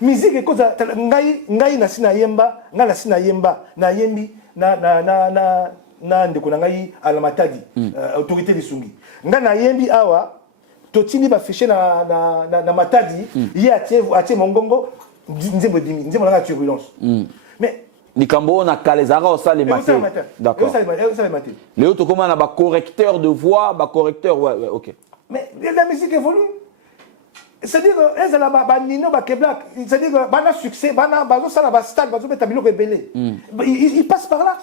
Musique est cause ngai na sina yemba, na sina yemba, na yembi na ndeko na ngai alamatadi autorité lisungi. Nga na yembi awa totini ba fiché na matadi yi atie mongongo nzembo dimi nzembo na turbulence. Mais Nikambo na kalezara au sale matin. D'accord. Léo to comment na ba correcteur de voix, ba correcteur ouais OK. Mais la musique évolue. C'est-à-dire que les ala nino ba keblak, c'est-à-dire que bana succès, bana bazo sala ba stade, bazo mettre biloko ebele. Il passe par là.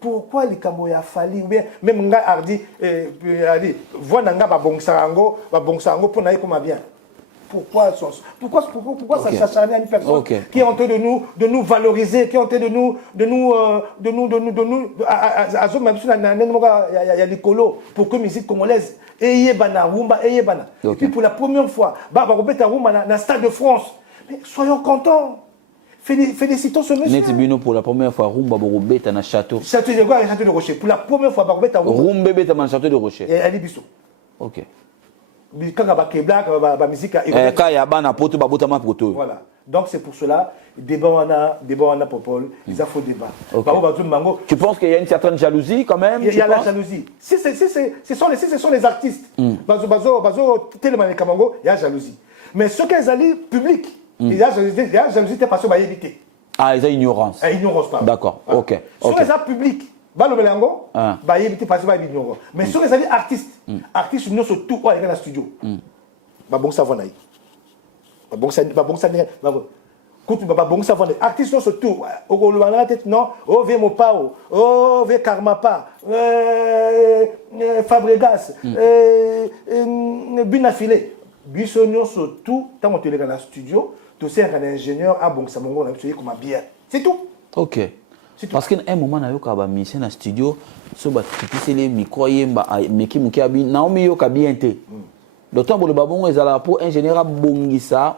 Pourquoi les Kambo ya fali ou bien même nga ardi voix nanga ba bongsango pour naï comme bien. Pourquoi ça s'acharne à une personne qui est en train de nous valoriser, qui est en train de nous il y a des colos pour que musique congolaise et puis pour la première fois na Stade de France. Mais soyons contents. Félicitons ce monsieur. Netibino pour la première fois rumba borobeta na château. Château de Rocher pour la première fois barobeta rumba beta na château de Rocher. Et Ali Bisso. OK. Musique voilà. Donc c'est pour cela débat on a popol, il faut débat. Tu penses qu'il y a une certaine jalousie quand même? Il y a la jalousie. Si ce sont les artistes. Tellement les Kamango, il y a jalousie. Mais ce qu'ils allaient public, il y a jalousie parce que éviter. Ah, il y a ignorance. Ignorance pas. D'accord. OK. Sur les arts publics, balobelango ba yebiti parce ba bidingo mais sur les artistes nous surtout dans le studio ba bon savon naï ba bon savon kutu ba bon savon artistes nous surtout au lobana tête non o ve mopao o ve karma pa Fabregas binafilé bisonyo surtout tant on te dans le studio tu sais un ingénieur a bon savon on a tué comme bien c'est tout. OK. Parce qu'à un moment, on a mis dans le studio, so ba tikisele micro yemba meki muki abi naomi yo ka bien té. D'autant que le babon est là pour ingénieur bongisa.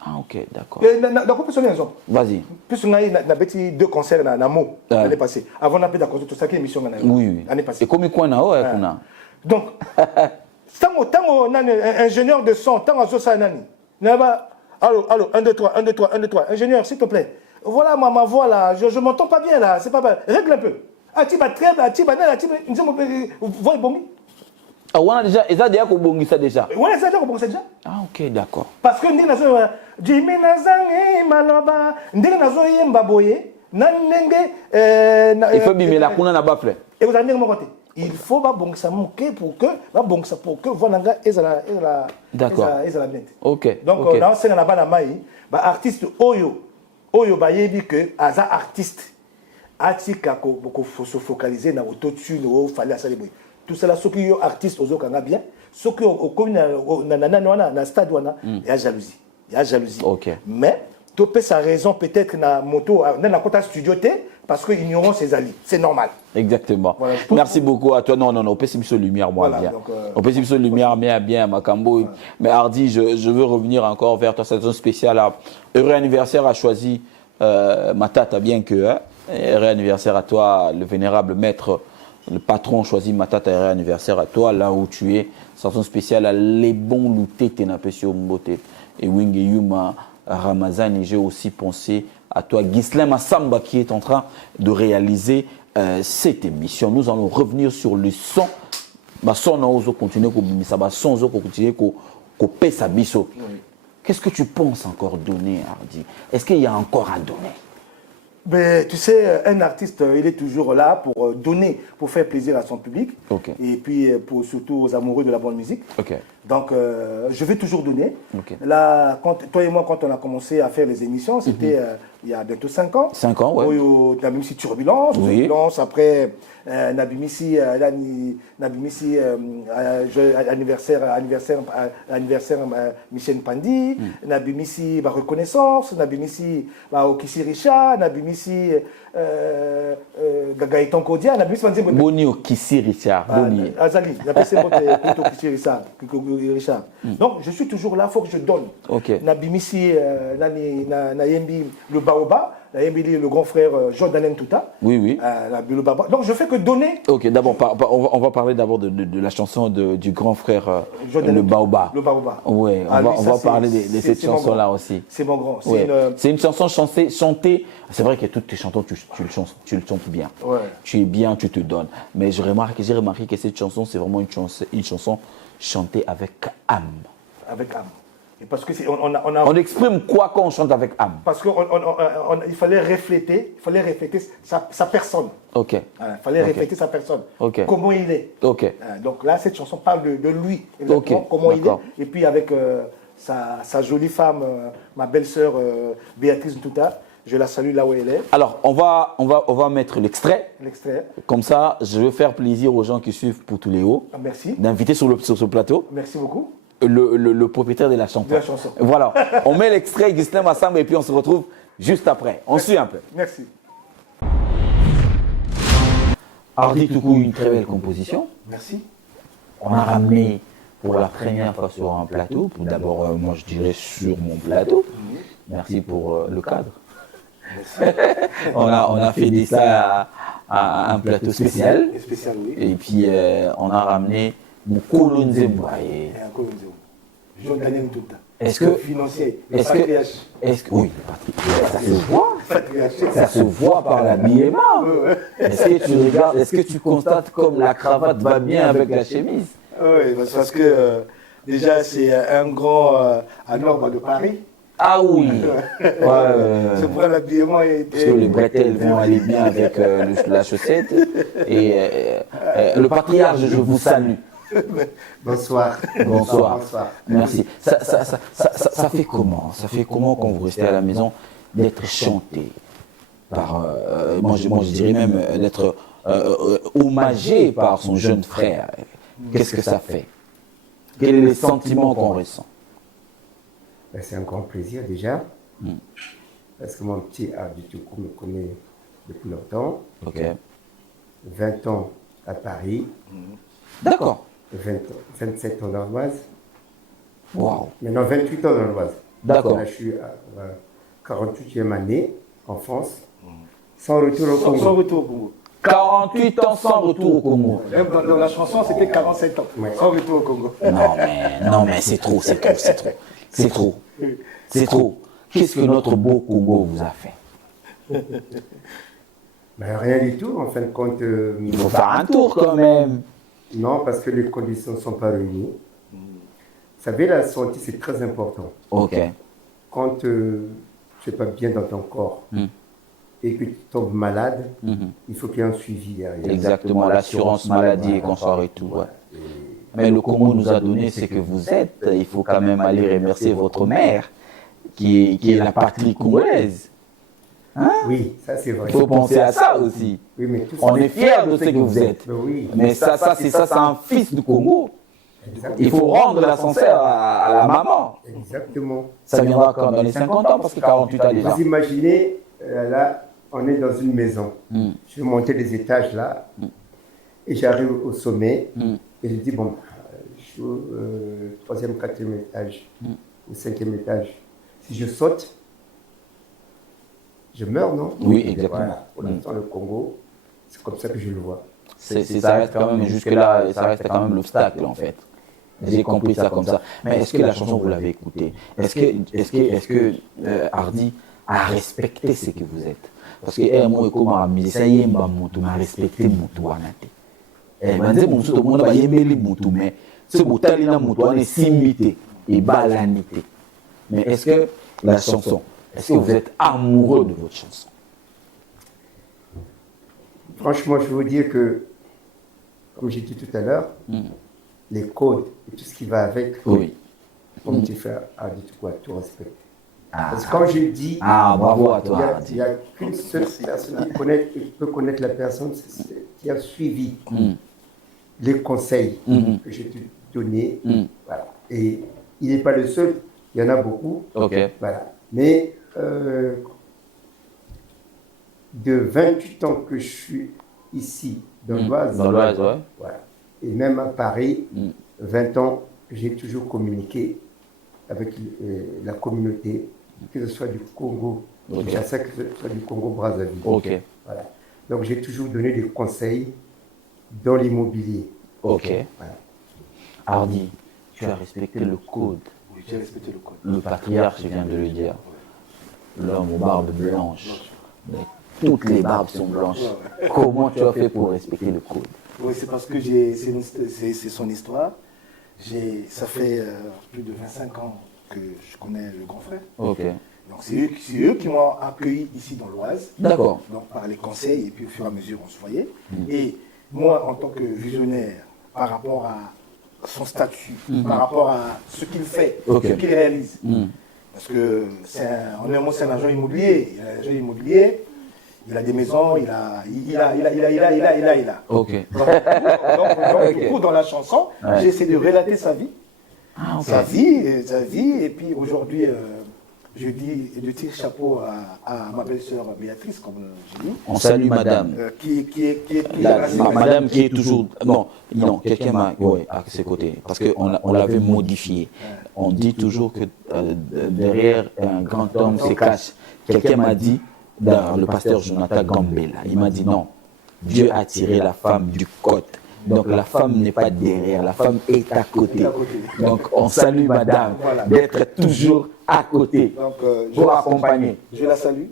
Ah OK, d'accord. D'accord, personne raison. Vas-y. Puisque on a bêti 2 concerts na Mo l'année passée. Avant on a fait d'accord tout ça qui émission na. Oui. L'année passée. Et comme quoi na ouais kuna. Donc tant ingénieur de son, tant azo ça nani. Na ba allô 1 2 3 ingénieur s'il te plaît. Voilà ma voix là, je m'entends pas bien là, c'est pas mal. Règle un peu. Atiba trêve, atiba nana, atiba voix bongi. Ah on a déjà ça déjà ko bongi ça déjà. Ouais, ça déjà ko bongi ça déjà. Ah OK, d'accord. Parce que ndenge nazo Jimmy Nazangi maloba, ndenge nazo yemba boye, nandenge il faut bimer la kuna na bafle. Et vous avez mon côté. Il faut ba bongi ça moké pour que vonanga ezala d'accord. Ezala net. OK. Donc dans c'est na bana mai, ba artiste oyo bayebi que aza artiste atika ko se focaliser na autotune o fallait ça les boy tout cela ceux qui sont artistes aux kanga bien ceux qui au commune na stade wana il y a jalousie OK. Mais tu peux sa raison peut-être na moto na kota studio té parce que ignorant ses alliés c'est normal. Exactement. Voilà, merci beaucoup à toi. Non, on peut s'y lumière, moi, voilà, bien. On peut s'y lumière, bien, Makambo. Voilà. Mais Hardy, je veux revenir encore vers ta saison spéciale. Heureux anniversaire a choisi Matata, bien que. Hein, heureux anniversaire à toi, le vénérable maître, le patron choisit Matata, heureux anniversaire à toi, là où tu es. Saison spéciale à les bons loutés, Tenapesio Mbote et Wing Yuma Ramazani. J'ai aussi pensé à toi, Ghislain Massamba, qui est en train de réaliser cette émission. Nous allons revenir sur le son. Son on continuer son on continuer sa biso. Qu'est-ce que tu penses encore donner, Hardy? Est-ce qu'il y a encore à donner? Ben, tu sais, un artiste, il est toujours là pour donner, pour faire plaisir à son public. Ok. Et puis, surtout aux amoureux de la bonne musique. Ok. Donc, je vais toujours donner. Ok. Là, toi et moi, quand on a commencé à faire les émissions, c'était il y a bientôt 5 ans. 5 ans, ouais. Nabimisi Turbulence, Oui. Turbulence, après Nabimisi, anniversaire Michel Pandi, Nabimisi Reconnaissance, Nabimisi Okisi Richard, Nabimisi Gagaïton Kodia, Nabimisi Manzé Boni Okisi Richard. Boni. Azali, j'appelle plutôt Okisi Richard. Donc, je suis toujours là, il faut que je donne. Ok. Nabimisi Nayembi le Baoba, Nayembi le grand frère Jordan Ntouta. Oui, oui. Le Baoba. Donc, je fais que donner. Ok, d'abord, on va parler d'abord de la chanson du grand frère Jordan le Baoba. Le Baoba. Oui, on va parler de cette chanson-là aussi. C'est mon grand. Ouais. C'est une chanson chantée. C'est vrai que toutes tes chansons, tu le chantes bien. Ouais. Tu es bien, tu te donnes. Mais j'ai remarqué que cette chanson, c'est vraiment une chanson chantée avec âme. Avec âme. Et parce que on exprime quoi quand on chante avec âme? Parce qu'il fallait refléter sa personne. Ok. Il fallait refléter sa personne. Ok. Comment il est. Ok. Donc là, cette chanson parle de lui. Exactement, Ok. comment il est. Et puis avec sa jolie femme, ma belle-sœur Béatrice Ntouta. Je la salue là où elle est. Alors, on va mettre l'extrait. L'extrait. Comme ça, je veux faire plaisir aux gens qui suivent pour tous les hauts. Merci. D'inviter sur ce plateau. Merci beaucoup. Le propriétaire de la chanson. De la chanson. Voilà. On met l'extrait Ghislain Massamba et puis on se retrouve juste après. On suit un peu. Merci. Hardy Toukou, une très belle composition. Merci. On a ramené pour la première fois sur un plateau. D'abord, moi je dirais sur mon plateau. Merci pour le cadre. on a fait ça à un plateau spécial. Spécial, oui. Et puis on a ramené Mukolo Nzemba. Jordan Ntouta. Est-ce que financier, oui, ça se voit. Ça se voit par l'habillement. Est-ce que tu constates comme la cravate va bien avec la chemise? Oui, parce que déjà c'est un grand à Nord de Paris. Ah oui. C'est pour l'habillement. Parce que les bretelles vont aller bien avec la chaussette. Et le patriarche, je vous salue. Bonsoir. Bonsoir. Merci. Ça fait comment? Ça fait comment quand vous restez à la maison d'être chanté par, moi je dirais même d'être hommagé par son jeune frère? Qu'est-ce que ça fait? Quel est le sentiment qu'on ressent? C'est un grand plaisir déjà. Parce que mon petit Hardy Toukou me connaît depuis longtemps. Ok. 20 ans à Paris. D'accord. 27 ans dans l'Oise. Wow. Maintenant 28 ans dans l'Oise. D'accord. Là, je suis à 48e année en France. Sans retour au Congo. Sans retour au Congo. 48 ans sans retour au Congo. Même dans la chanson, c'était 47 ans. Ouais. Sans retour au Congo. Non mais c'est trop. C'est trop. Qu'est-ce que notre beau Congo vous a fait? Ben, rien du tout, en fin de compte. Il faut faire un tour quand même. Non, parce que les conditions ne sont pas réunies. Vous savez, la santé, c'est très important. Ok. Quand tu n'es pas bien dans ton corps et que tu tombes malade, il faut qu'il y ait un suivi derrière. Exactement, l'assurance maladie et confort et tout. Ouais. Mais le Congo nous a donné ce que vous êtes. Il faut quand même aller remercier votre mère, qui est la patrie congolaise. Hein? Oui, ça c'est vrai. Il faut penser à ça aussi. Oui, mais tout On ça, est fiers de ce que vous êtes. oui. Mais ça c'est un fils du Congo. Exactement. Il faut rendre l'ascenseur à la maman. Exactement. Ça viendra quand dans les 50 ans, parce que 48 ans déjà. Vous imaginez, là, on est dans une maison. Je vais monter les étages là, et j'arrive au sommet, et je dis, bon, je suis au 3e, 4e étage, au 5e étage. Si je saute, je meurs, non? Oui, exactement. Voilà. Pour l'instant, le Congo, c'est comme ça que je le vois. Ça reste quand même, jusque-là, ça reste quand même l'obstacle en fait. J'ai compris ça comme ça. Mais est-ce que la chanson, vous l'avez écoutée? Est-ce que Hardy a respecté ce que vous êtes? Parce que moi, comme un musicien, il m'a respecté mon toit. Mais c'est pour tali na moto on est simité et balanité. Mais est-ce que la chanson, est-ce que vous êtes amoureux de votre chanson? Franchement, je veux vous dire que, comme j'ai dit tout à l'heure, les codes et tout ce qui va avec, Oui. comme tu fais à dire quoi, tout respect. Parce que quand je dis, Bravo à toi. il n'y a qu'une seule personne qui peut connaître la personne, qui a suivi les conseils que je t'ai donnés. Voilà. Et il n'est pas le seul, il y en a beaucoup. Ok. Voilà. Mais de 28 ans que je suis ici, dans l'Oise, ouais. voilà. Et même à Paris, 20 ans, j'ai toujours communiqué avec la communauté, que ce soit du Congo, que ce soit du Congo-Brazzaville. Ok. Voilà. Donc j'ai toujours donné des conseils dans l'immobilier. Ok. Voilà. Hardy, tu as respecté le code. Oui, j'ai respecté le code. Le patriarche vient de le dire. L'homme aux barbes blanches. Mais toutes les barbes sont blanches. Comment tu as fait pour respecter le code? Oui, c'est parce que c'est son histoire. Ça fait plus de 25 ans que je connais le grand frère. Ok. Donc c'est eux qui m'ont accueilli ici dans l'Oise. D'accord. Donc par les conseils et puis au fur et à mesure on se voyait. Et moi en tant que visionnaire, par rapport à son statut, par rapport à ce qu'il fait, ce qu'il réalise. Parce que en un mot c'est un agent immobilier. Il a un agent immobilier. Il a des maisons, il a. Ok. Donc, du coup, dans la chanson, j'ai essayé de relater sa vie. Sa vie, et puis aujourd'hui, je tire chapeau à ma belle-sœur Béatrice, comme j'ai dit. On salue madame. Madame qui est toujours. Non, quelqu'un m'a. Ouais, à ses côtés. Parce qu'on l'avait modifié. On dit toujours que derrière un grand homme se cache. Quelqu'un m'a dit. Le pasteur Jonathan Gambela. Il m'a dit non, Dieu a tiré la femme du côté. Donc la femme n'est pas derrière, la femme est à côté. Donc on salue madame d'être toujours à côté pour accompagner. Je la salue,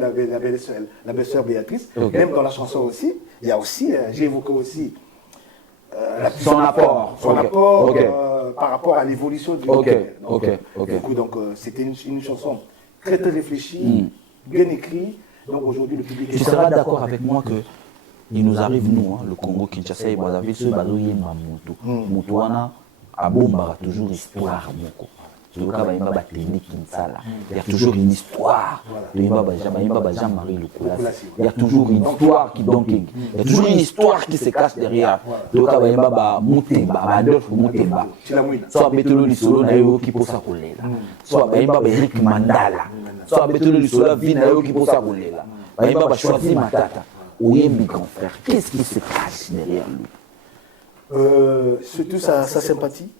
la belle-sœur Béatrice. Même dans la chanson aussi, il y a aussi, j'ai évoqué aussi son apport par rapport à l'évolution du Donc c'était une chanson très très réfléchie. Bien écrit, donc aujourd'hui le public. Tu seras d'accord avec moi que il nous arrive nous, le Congo, Kinshasa et Brazzaville, ce bateau y est Mamutu. Moutouana, à Bomba, toujours histoire moko. Il y a toujours une histoire. Il y a toujours une histoire qui donc il y a toujours une histoire qui se cache derrière. Soit Betolo Lisolo na yo qui posa kolela. Soit Eric Mandala. Soit Betolo Lisolo vie na yo qui posa kolela. Ba choisi matata. Oyembi grand frère. Qu'est-ce qui se cache derrière lui? Surtout sa sympathie.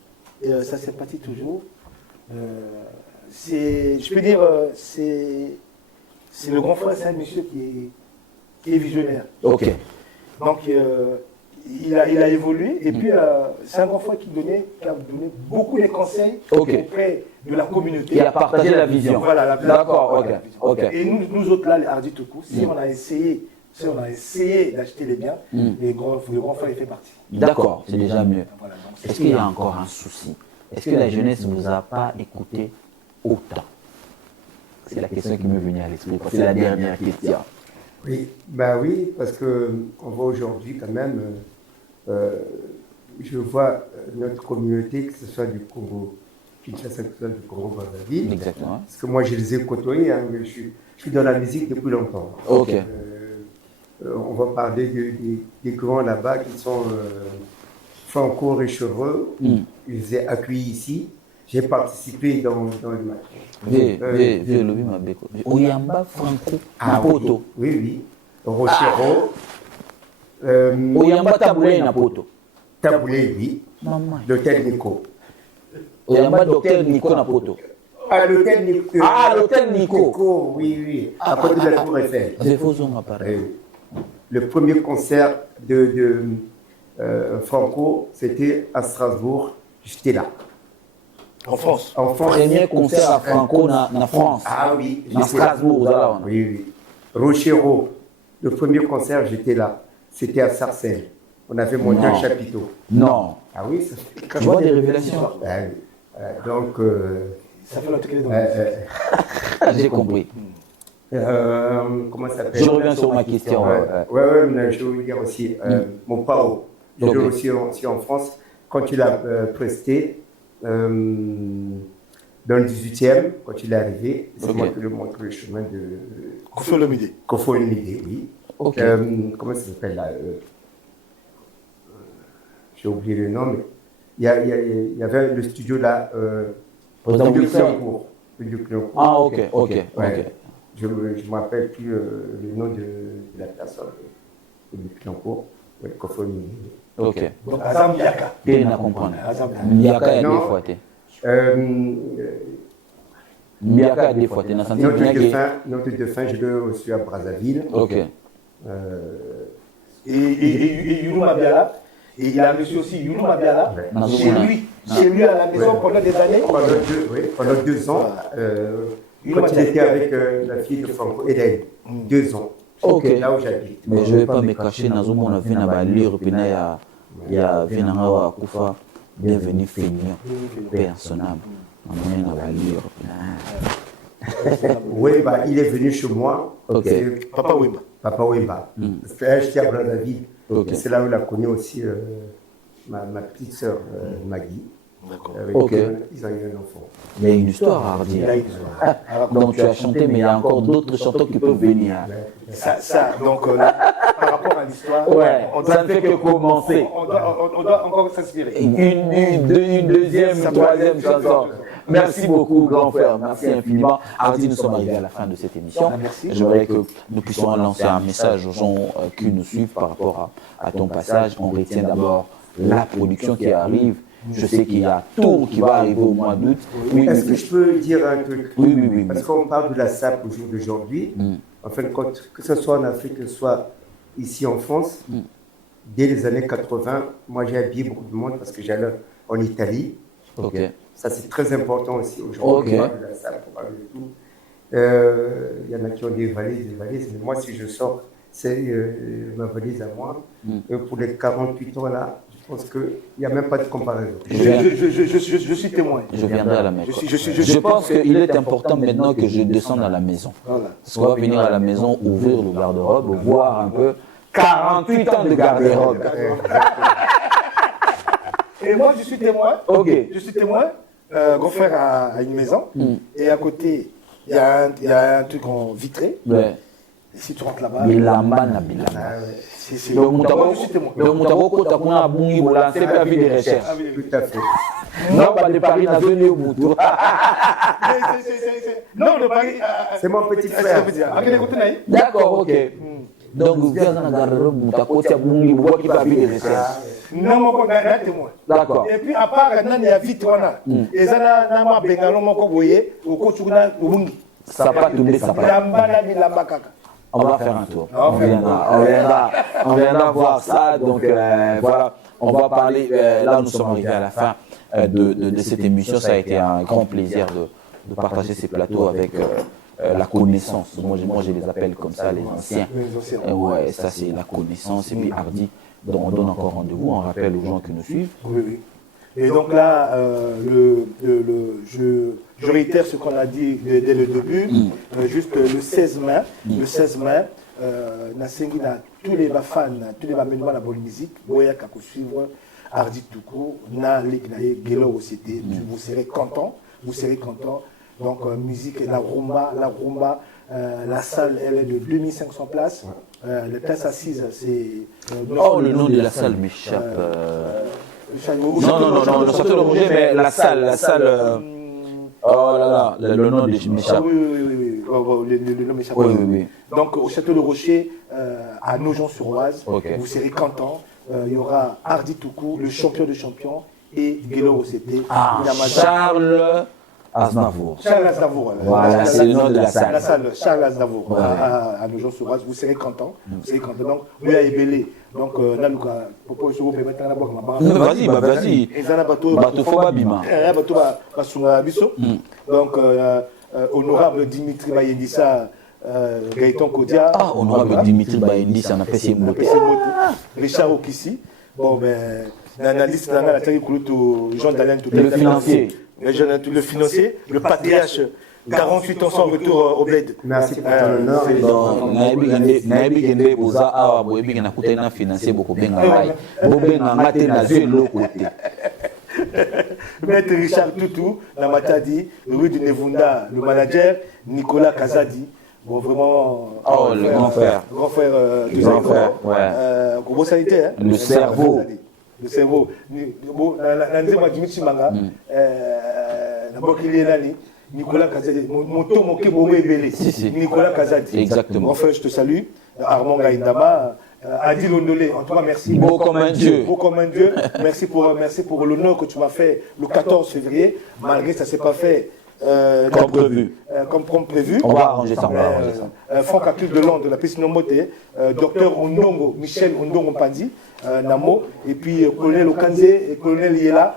Sa sympathie toujours. Je peux dire, c'est le grand frère, c'est un monsieur qui est visionnaire. Ok. Donc, il a évolué, et puis c'est un grand frère qui a donné beaucoup de conseils auprès de la communauté. Il a partagé la vision. Voilà, d'accord, ok. Et nous autres là, les Hardy Toko, si on a essayé d'acheter les biens, le grand frère il fait partie. D'accord, c'est déjà mieux. Voilà, est-ce qu'il y a encore un souci? Est-ce que la jeunesse ne vous a pas écouté autant? C'est la question qui me venait à l'esprit. C'est la dernière question. Oui, parce qu'on voit aujourd'hui quand même, je vois notre communauté, que ce soit du Congo, Kinshasa, que ce soit du Congo-Brazzaville. Exactement. Parce que moi, je les ai côtoyés, mais je suis dans la musique depuis longtemps. Ok. On va parler des grands là-bas qui sont Franco Richereux. Ils étaient accueillis ici. J'ai participé dans le match. Oyamba Franco Napoto. Oui. Rochero. Oyamba Taboulé Napoto. Taboulé, oui. L'hôtel Nico. Oyamba docteur Nico Napoto. L'hôtel Nico. L'hôtel Nico. Oui. À côté de la Tour Eiffel. Le premier concert de Franco, c'était à Strasbourg. J'étais là. En France. Premier concert à Franco en France. Oui. À Strasbourg. Oui. Rochero, le premier concert, j'étais là. C'était à Sarcelles. On avait monté un chapiteau. Non. Oui, ça fait... Tu vois des révélations. Donc... ça fait longtemps qu'il est dans j'ai compris. Comment ça s'appelle? Je reviens sur ma question. Ouais, mais je veux vous dire aussi, mon Pao. Je Ok. l'ai aussi en France, quand il a presté dans le 18e, quand il est arrivé, c'est Ok. moi qui lui ai montré le chemin de Kofi Olomide. Kofi Olomide, oui. Ok. Comment ça s'appelle là j'ai oublié le nom, mais il y avait le studio là, Président Studio Wilson. Clignancourt. Studio Clignancourt. Ah, ok, ok, Ouais. ok. Je ne me rappelle plus le nom de la personne, Studio Clignancourt. Oui, Kofi Olomide. Ok. Donc, Azam Yaka. T'es na comprendre. Azam Yaka. Miaka ya Non. des fois, t'es. Euh, Miaka ya des fois, t'es na senti Notre bien de fin, je l'ai reçu à Brazzaville. Ok. Et Youlou Mabiala. Et il a reçu aussi Youlou Mabiala Ouais. chez lui à la maison pendant des années. Pendant 2 ans, quand il était avec la fille de Franco Eden. 2 ans. Ok. Là où j'habite. Mais je vais pas me cacher, nazomona vina ba lire pina ya vina ngawa kufa bienvenue Feignant paix en son âme. Namoni na ba lire pina. Oui, bah, il est venu chez moi. Ok. C'est Papa Wemba. Papa Wemba. Parce que j'étais à Brazzaville. Ok. C'est là où il a connu aussi ma petite sœur Maggie. D'accord. Avec Ok. ils ont eu un enfant. Il y a une histoire à redire. Donc tu as chanté, mais il y a encore d'autres chanteurs qui peuvent venir. Donc, par rapport à l'histoire, Ouais, ça ne fait que commencer. on doit encore s'inspirer. Une deuxième, une troisième chanson. Merci beaucoup, grand frère. Merci infiniment. Hardy, nous sommes arrivés à la fin de cette émission. Merci. J'aimerais que nous puissions lancer un message aux gens qui nous suivent par rapport à ton passage. On retient d'abord la production qui arrive. Je sais qu'il y a tout qui va arriver au mois d'août. Oui, Est-ce que je peux dire un truc? Oui. Parce qu'on parle de la SAP au jour d'aujourd'hui. En fin de compte, que ce soit en Afrique, que ce soit ici en France, dès les années 80, moi j'ai habillé beaucoup de monde parce que j'allais en Italie. Ok. Ça, c'est très important aussi aujourd'hui. Ok. On parle de la SAP, on parle de tout. Il y en a qui ont des valises, mais moi, si je sors, c'est ma valise à moi. Pour les 48 ans là, je pense qu'il n'y a même pas de comparaison. Je suis témoin. Je viendrai à la maison. Je Je pense qu'il est important maintenant que je descende à la maison. Voilà. Parce qu'on va venir à la maison, ouvrir le garde-robe, voir un peu 48 ans de garde-robe. Et moi, je suis témoin. Ok. Je suis témoin. Grand frère a une maison. Et à côté, il y a un truc en vitré. Ouais. Et si tu rentres là-bas, Bilamba na bilamba. Donc, moi, je suis témoin. Moutako, tu as bungi bola, c'est pas vie de recherche. Tout à fait. Non, pas de Paris, n'a donné au Moutou. Non, le Paris. C'est mon petit frère. D'accord, ok. Donc, vous êtes dans la garde-robe, Moutako, tu as bungi bola qui pas vie de recherche. Non, mon gars, témoin. D'accord. Et puis, à part, il y a vite, et ça, n'a pas bengalo, mon coboyer, au coach, Ça pas tomber, ça pas. On va faire un tour. On viendra voir ça. Donc voilà, on va parler. Là, nous sommes arrivés à la fin de cette émission. Ça a été un grand plaisir de partager ces plateaux avec la connaissance. Moi, je les appelle comme ça, les anciens. Ouais, ça c'est la connaissance. Et puis Hardy, on donne encore rendez-vous. On rappelle aux gens qui nous suivent. Oui. Et donc là, je réitère ce qu'on a dit dès le début. Juste le 16 mai, Nasengi na tous les fans, tous les membres de la bonne musique, Boya Kako suivre Hardy Toukou, na Lignaye, Gelo OCT, vous serez contents, Donc musique, la rumba, la salle elle est de 2500 places. Les places assises, c'est. Le nom de la salle m'échappe. Non, le château de Roger, mais la salle. Oh là là, le nom m'échappe. Oui. Le nom m'échappe. Oui. Donc au château de Rocher, à Nogent-sur-Oise, Okay. vous serez contents. Il y aura Hardy Toukou, le champion de champions, et Gelo OCT. Charles Aznavour. Charles Aznavour. Voilà, c'est le nom de la salle. La salle Charles Aznavour, à Nogent-sur-Oise. Vous serez contents. Donc, oui, à Ebélé. Donc, là, nous allons permettre à boire ma barre. Vas-y. Et ça, Bateau Fobabima. Bateau Basunga-Bisso. Donc, honorable Dimitri Bayendissa, Gaëtan Kodia. Honorable Dimitri Bayendissa, on appelle ses mots. Richard Okissi. Bon, ben, l'analyste, la Jean Dalen, le financier. Le financier, le patriarche 48 ans sans retour au bled. Merci pour ton honneur. Et Donc, nayebi kende boza awa boyebi kena kuta na financer beaucoup benga ngai bobenga ngate na zwe loko te. Maître Richard Toutou, la Matadi, rue du Nevunda, le manager, Nicolas Kazadi. Bon, vraiment. Oh, le grand frère. Grand frère du Grand frère, ouais. Gros sanitaire. Le cerveau. Le cerveau. Bon, Nanzema Dimitri Manga, d'abord qu'il est là, Nicolas Kazadi. Mon tour, mon kébo, Nicolas Kazadi. Exactement. Grand frère, je te salue. Armand Gaïndama. Adil Ondolé, en tout cas, merci. Beau comme un Dieu. Beau comme un Dieu. Merci pour l'honneur que tu m'as fait le 14 février, malgré que ça ne s'est pas fait comme prévu. Comme prévu. On va arranger ça. Franck Akil de Londres, de la piscine Moté, docteur Ondongo, Michel Ondongo Pandi, Namo, et puis colonel Okanze et colonel Yela.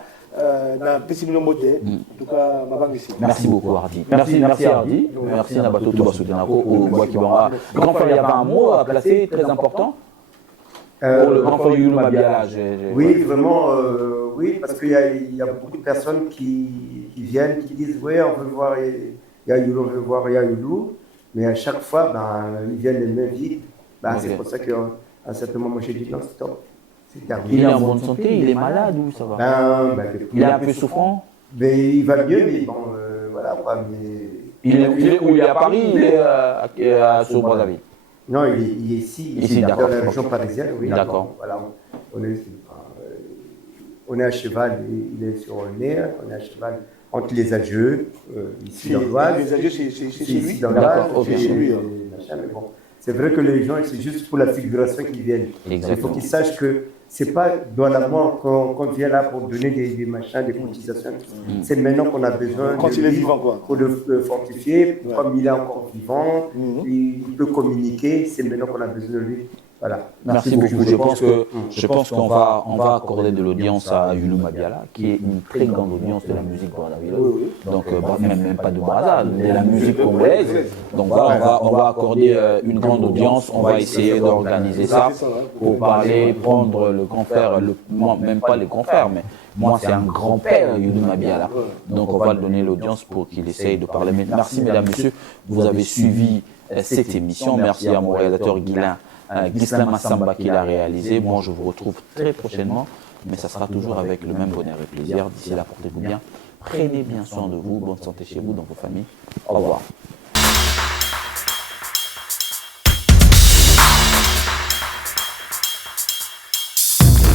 Dans la piscine Moté. En tout cas, ma banque ici. Merci beaucoup, Hardy. Merci, Hardy. Merci, Nabato Touba Soutenako, au Boakibanga. Grand frère, il y avait un mot à placer très important. Pour le grand frère Youlou Mabiala. Oui, vraiment, oui, parce qu'il y a beaucoup de personnes qui viennent, qui disent oui, on veut voir Yayoulou, on veut voir Yayoulou, mais à chaque fois, ils viennent les mains vides. C'est pour ça qu'à un certain moment, j'ai dit non, stop. Il est en bonne santé, il est malade ou ça va il est un peu souffrant. Mais il va mieux, mais bon, voilà quoi. Mais... Il est à Paris, il est sur Brazzaville. Non, il est ici dans la région parisienne. Oui, d'accord. Voilà, on est à cheval, il est sur le nez, on est à cheval entre les adieux, ici dans l'Oise. Les adieux, c'est chez lui. D'accord, chez lui. Mais bon, c'est vrai que les gens, c'est juste pour la figuration qu'ils viennent. Exactement. Il faut qu'ils sachent que c'est pas dans la mort qu'on vient là pour donner des machins, des cotisations. C'est maintenant qu'on a besoin quand il est vivant, quoi. Pour le fortifier. Comme il est encore vivant, il peut communiquer. C'est maintenant qu'on a besoin de lui. Voilà. Merci beaucoup. Je pense qu'on va accorder de l'audience à Youlou Mabiala, qui est une très grande audience de la musique brazzavilleuse. Donc, même pas de Brazza, de la musique congolaise. Donc voilà, on va accorder une grande audience. On va essayer d'organiser ça pour parler, prendre le grand frère, même pas les confrères, mais moi c'est un grand-père Youlou Mabiala. Donc on va lui donner l'audience pour qu'il essaye de parler. Merci mesdames, messieurs, vous avez suivi cette émission. Merci à mon réalisateur Ghislain Massamba qui l'a réalisé. Moi, je vous retrouve très prochainement, mais ça sera toujours avec le même bonheur et plaisir. D'ici là, portez-vous bien. Prenez bien soin de vous. Bonne santé chez vous, dans vos familles. Au revoir.